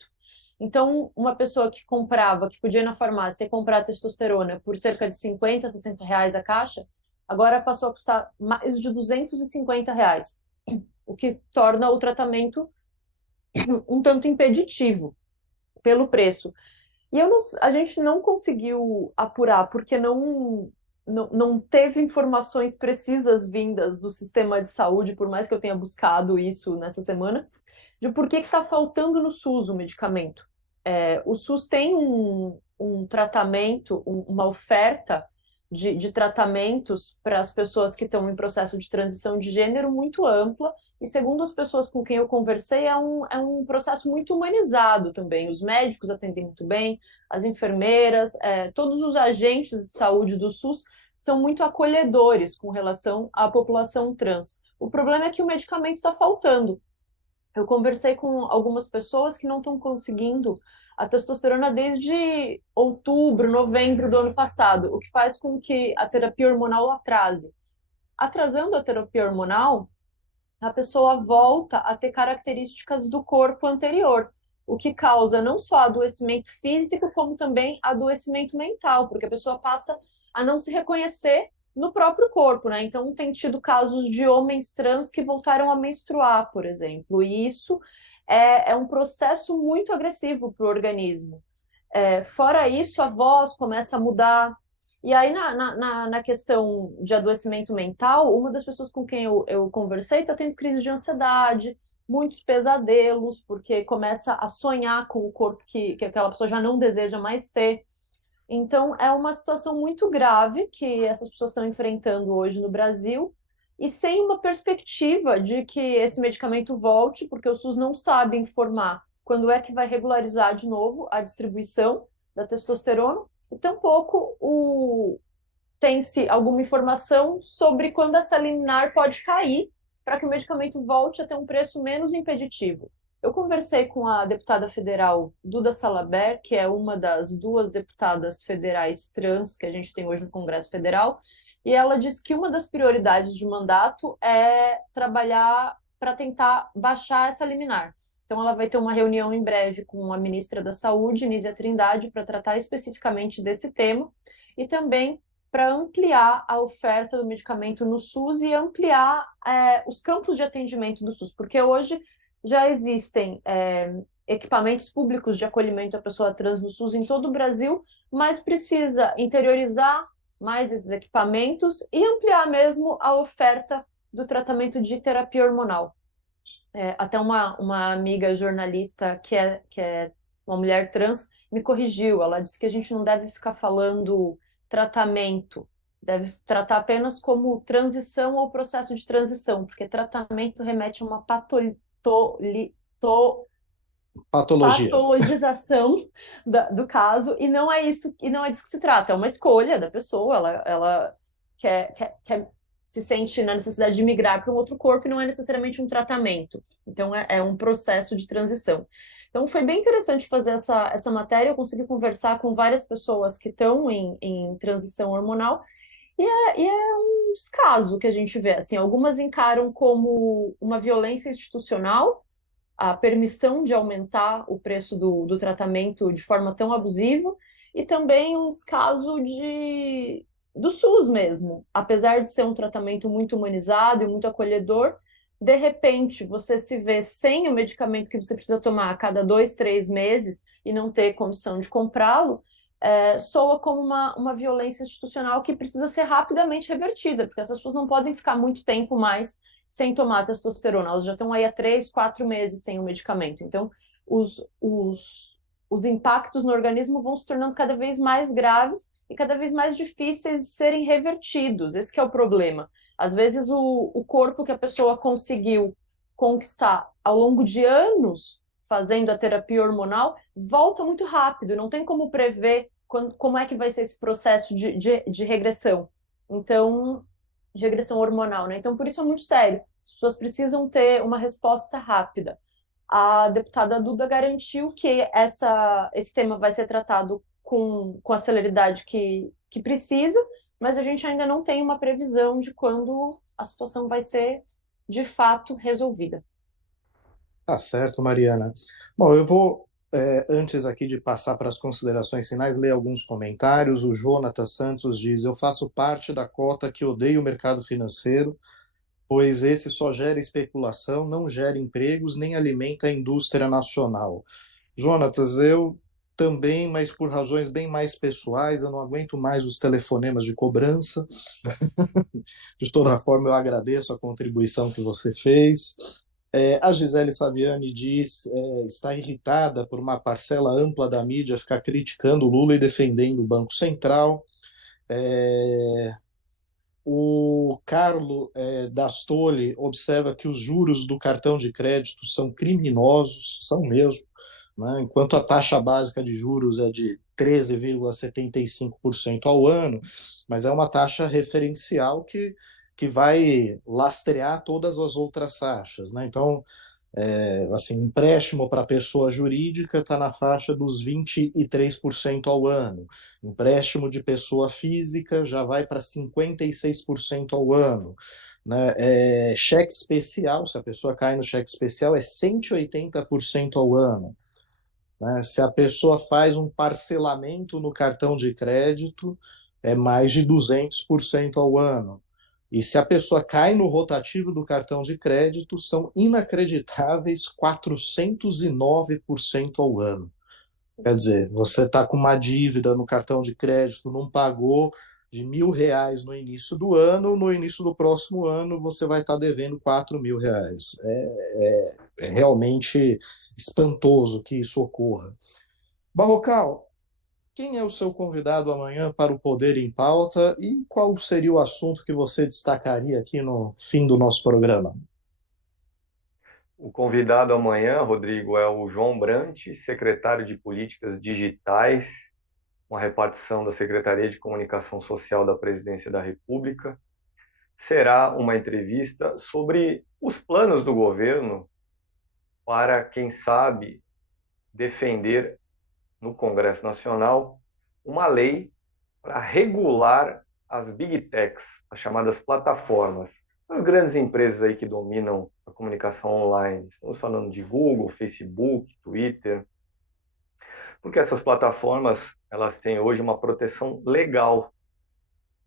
Então, uma pessoa que comprava, que podia ir na farmácia comprar testosterona por cerca de 50, 60 reais a caixa, agora passou a custar mais de 250 reais, o que torna o tratamento um tanto impeditivo pelo preço. E a gente não conseguiu apurar, porque não teve informações precisas vindas do sistema de saúde, por mais que eu tenha buscado isso nessa semana, de por que está faltando no SUS o medicamento. O SUS tem um tratamento, uma oferta de tratamentos para as pessoas que estão em processo de transição de gênero muito ampla, e segundo as pessoas com quem eu conversei, é um processo muito humanizado também. Os médicos atendem muito bem, as enfermeiras, todos os agentes de saúde do SUS são muito acolhedores com relação à população trans. O problema é que o medicamento está faltando. Eu conversei com algumas pessoas que não estão conseguindo a testosterona desde outubro, novembro do ano passado, o que faz com que a terapia hormonal atrase. Atrasando a terapia hormonal, a pessoa volta a ter características do corpo anterior, o que causa não só adoecimento físico, como também adoecimento mental, porque a pessoa passa a não se reconhecer no próprio corpo, né? Então, tem tido casos de homens trans que voltaram a menstruar, por exemplo, e isso é um processo muito agressivo para o organismo. Fora isso, a voz começa a mudar. E aí, na questão de adoecimento mental, uma das pessoas com quem eu conversei está tendo crise de ansiedade, muitos pesadelos, porque começa a sonhar com o corpo que aquela pessoa já não deseja mais ter. Então, é uma situação muito grave que essas pessoas estão enfrentando hoje no Brasil, e sem uma perspectiva de que esse medicamento volte, porque o SUS não sabe informar quando é que vai regularizar de novo a distribuição da testosterona, e tampouco tem-se alguma informação sobre quando essa liminar pode cair para que o medicamento volte a ter um preço menos impeditivo. Eu conversei com a deputada federal Duda Salabert, que é uma das duas deputadas federais trans que a gente tem hoje no Congresso Federal, e ela disse que uma das prioridades de mandato é trabalhar para tentar baixar essa liminar. Então, ela vai ter uma reunião em breve com a ministra da Saúde, Nízia Trindade, para tratar especificamente desse tema e também para ampliar a oferta do medicamento no SUS e ampliar os campos de atendimento do SUS, porque hoje já existem equipamentos públicos de acolhimento à pessoa trans no SUS em todo o Brasil, mas precisa interiorizar mais esses equipamentos e ampliar mesmo a oferta do tratamento de terapia hormonal. Até uma amiga jornalista que é uma mulher trans me corrigiu. Ela disse que a gente não deve ficar falando tratamento, deve tratar apenas como transição ou processo de transição, porque tratamento remete a uma Patologia. patologização do caso, e não é isso, e não é disso que se trata, é uma escolha da pessoa, ela se sente na necessidade de migrar para um outro corpo e não é necessariamente um tratamento. Então, é um processo de transição. Então, foi bem interessante fazer essa matéria. Eu consegui conversar com várias pessoas que estão em transição hormonal e é um descaso que a gente vê. Assim, algumas encaram como uma violência institucional, a permissão de aumentar o preço do tratamento de forma tão abusiva, e também um descaso do SUS mesmo. Apesar de ser um tratamento muito humanizado e muito acolhedor, de repente você se vê sem o medicamento que você precisa tomar a cada 2, 3 meses e não ter condição de comprá-lo, soa como uma violência institucional que precisa ser rapidamente revertida, porque essas pessoas não podem ficar muito tempo mais sem tomar testosterona. Elas já estão aí há 3, 4 meses sem o medicamento. Então, os impactos no organismo vão se tornando cada vez mais graves e cada vez mais difíceis de serem revertidos. Esse que é o problema. Às vezes, o corpo que a pessoa conseguiu conquistar ao longo de anos fazendo a terapia hormonal volta muito rápido. Não tem como prever como é que vai ser esse processo de regressão. Então, de regressão hormonal, né? Então, por isso é muito sério. As pessoas precisam ter uma resposta rápida. A deputada Duda garantiu que esse tema vai ser tratado com a celeridade que precisa, mas a gente ainda não tem uma previsão de quando a situação vai ser de fato resolvida. Tá certo, Mariana. Bom, eu vou, antes aqui de passar para as considerações finais, ler alguns comentários. O Jonatas Santos diz: Eu faço parte da cota que odeia o mercado financeiro, pois esse só gera especulação, não gera empregos, nem alimenta a indústria nacional. Jonatas, eu também, mas por razões bem mais pessoais, eu não aguento mais os telefonemas de cobrança. De toda forma, eu agradeço a contribuição que você fez. A Gisele Saviani diz está irritada por uma parcela ampla da mídia ficar criticando o Lula e defendendo o Banco Central. O Carlo Dastoli observa que os juros do cartão de crédito são criminosos, são mesmo, né? Enquanto a taxa básica de juros é de 13,75% ao ano, mas é uma taxa referencial que vai lastrear todas as outras taxas, né? Então, assim, empréstimo para pessoa jurídica está na faixa dos 23% ao ano. Empréstimo de pessoa física já vai para 56% ao ano. Né? Cheque especial, se a pessoa cai no cheque especial, é 180% ao ano. Né? Se a pessoa faz um parcelamento no cartão de crédito, é mais de 200% ao ano. E se a pessoa cai no rotativo do cartão de crédito, são inacreditáveis 409% ao ano. Quer dizer, você está com uma dívida no cartão de crédito, não pagou de R$ 1.000 no início do ano, no início do próximo ano você vai estar devendo R$ 4.000. É realmente espantoso que isso ocorra. Barrocal, quem é o seu convidado amanhã para o Poder em Pauta e qual seria o assunto que você destacaria aqui no fim do nosso programa? O convidado amanhã, Rodrigo, é o João Brant, secretário de Políticas Digitais, uma repartição da Secretaria de Comunicação Social da Presidência da República. Será uma entrevista sobre os planos do governo para, quem sabe, defender no Congresso Nacional uma lei para regular as big techs, as chamadas plataformas, as grandes empresas aí que dominam a comunicação online. Estamos falando de Google, Facebook, Twitter, porque essas plataformas elas têm hoje uma proteção legal,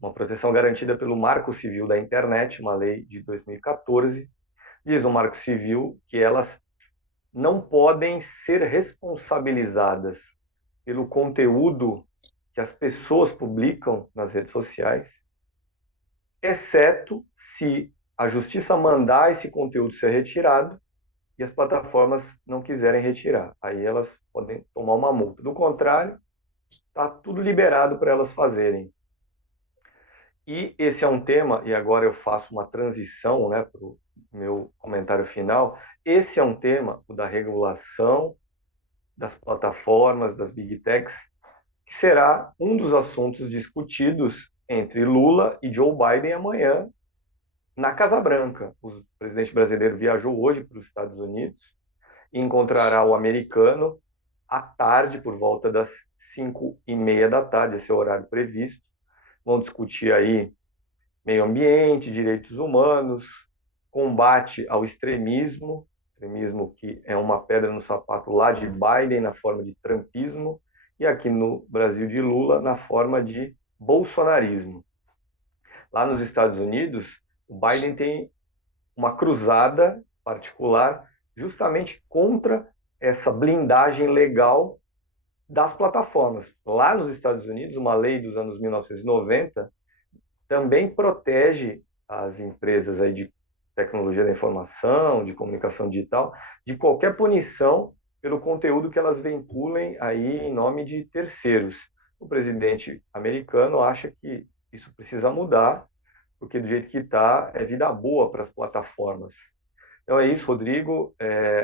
uma proteção garantida pelo Marco Civil da Internet, uma lei de 2014. Diz o Marco Civil que elas não podem ser responsabilizadas pelo conteúdo que as pessoas publicam nas redes sociais, exceto se a justiça mandar esse conteúdo ser retirado e as plataformas não quiserem retirar. Aí elas podem tomar uma multa. Do contrário, está tudo liberado para elas fazerem. E esse é um tema, e agora eu faço uma transição, né, para o meu comentário final. Esse é um tema, o da regulação das plataformas, das big techs, que será um dos assuntos discutidos entre Lula e Joe Biden amanhã na Casa Branca. O presidente brasileiro viajou hoje para os Estados Unidos e encontrará o americano à tarde, por volta das 5:30 da tarde, esse é o horário previsto. Vão discutir aí meio ambiente, direitos humanos, combate ao extremismo que é uma pedra no sapato lá de Biden na forma de trumpismo e aqui no Brasil de Lula na forma de bolsonarismo. Lá nos Estados Unidos, o Biden tem uma cruzada particular justamente contra essa blindagem legal das plataformas. Lá nos Estados Unidos, uma lei dos anos 1990 também protege as empresas aí de tecnologia da informação, de comunicação digital, de qualquer punição pelo conteúdo que elas vinculem aí em nome de terceiros. O presidente americano acha que isso precisa mudar, porque do jeito que está, é vida boa para as plataformas. Então é isso, Rodrigo.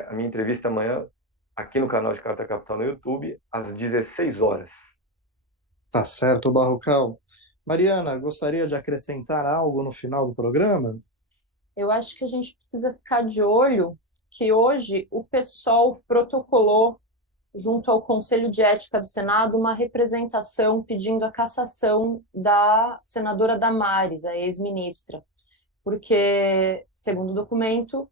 A minha entrevista amanhã aqui no canal de Carta Capital no YouTube, às 16 horas. Tá certo, Barrocal. Mariana, gostaria de acrescentar algo no final do programa? Eu acho que a gente precisa ficar de olho que hoje o PSOL protocolou, junto ao Conselho de Ética do Senado, uma representação pedindo a cassação da senadora Damares, a ex-ministra, porque, segundo o documento,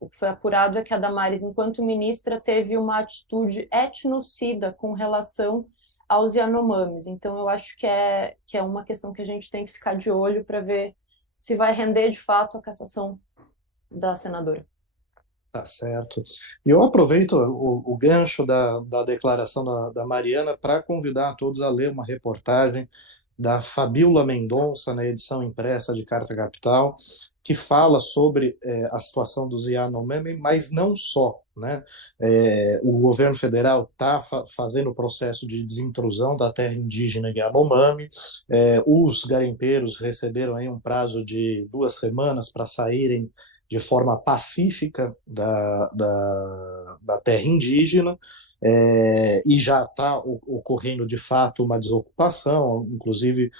o que foi apurado é que a Damares, enquanto ministra, teve uma atitude etnocida com relação aos Yanomamis. Então, eu acho que é uma questão que a gente tem que ficar de olho para ver se vai render de fato a cassação da senadora. Tá certo. E eu aproveito o gancho da declaração da Mariana para convidar todos a ler uma reportagem da Fabíola Mendonça, na edição impressa de Carta Capital, que fala sobre a situação dos Yanomami, mas não só, né? O governo federal está fazendo o processo de desintrusão da terra indígena Yanomami. Os garimpeiros receberam aí um prazo de 2 semanas para saírem de forma pacífica da terra indígena, e já está ocorrendo de fato uma desocupação, inclusive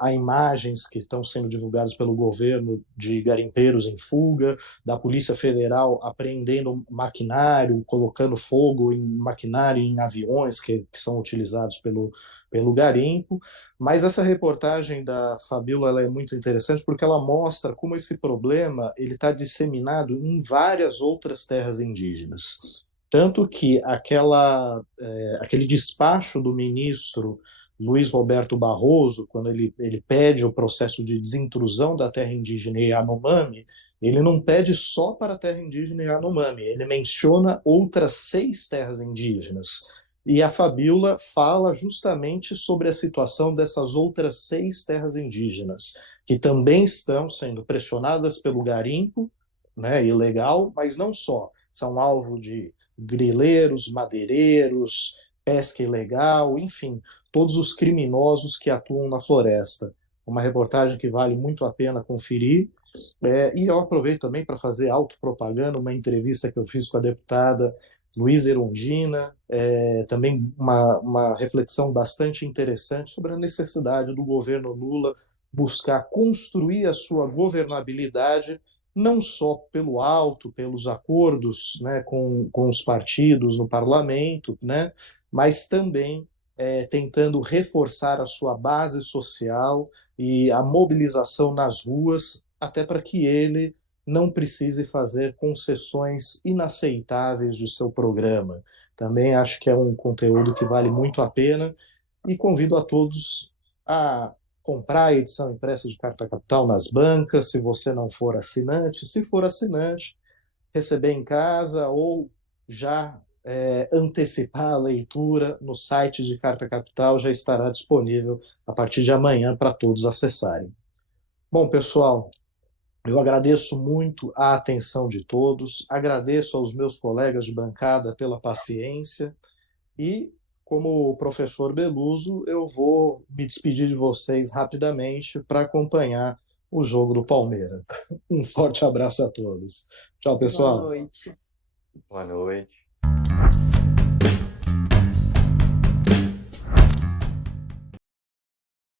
há imagens que estão sendo divulgadas pelo governo de garimpeiros em fuga, da Polícia Federal apreendendo maquinário, colocando fogo em maquinário, em aviões que são utilizados pelo garimpo. Mas essa reportagem da Fabíola ela é muito interessante porque ela mostra como esse problema ele está disseminado em várias outras terras indígenas. Tanto que aquele despacho do ministro Luiz Roberto Barroso, quando ele pede o processo de desintrusão da terra indígena Yanomami, ele não pede só para a terra indígena Yanomami, ele menciona outras 6 terras indígenas. E a Fabíola fala justamente sobre a situação dessas outras 6 terras indígenas, que também estão sendo pressionadas pelo garimpo, né, ilegal, mas não só. São alvo de grileiros, madeireiros, pesca ilegal, enfim, todos os criminosos que atuam na floresta. Uma reportagem que vale muito a pena conferir. E eu aproveito também para fazer autopropaganda, uma entrevista que eu fiz com a deputada Luísa Erundina, também uma reflexão bastante interessante sobre a necessidade do governo Lula buscar construir a sua governabilidade, não só pelo alto, pelos acordos, né, com os partidos no parlamento, né, mas também tentando reforçar a sua base social e a mobilização nas ruas, até para que ele não precise fazer concessões inaceitáveis de seu programa. Também acho que é um conteúdo que vale muito a pena e convido a todos a comprar a edição impressa de Carta Capital nas bancas, se você não for assinante. Se for assinante, receber em casa ou já antecipar a leitura no site de Carta Capital, já estará disponível a partir de amanhã para todos acessarem. Bom, pessoal, eu agradeço muito a atenção de todos, agradeço aos meus colegas de bancada pela paciência e, como o professor Beluso, eu vou me despedir de vocês rapidamente para acompanhar o jogo do Palmeiras. Um forte abraço a todos. Tchau, Boa pessoal. noite. Boa noite.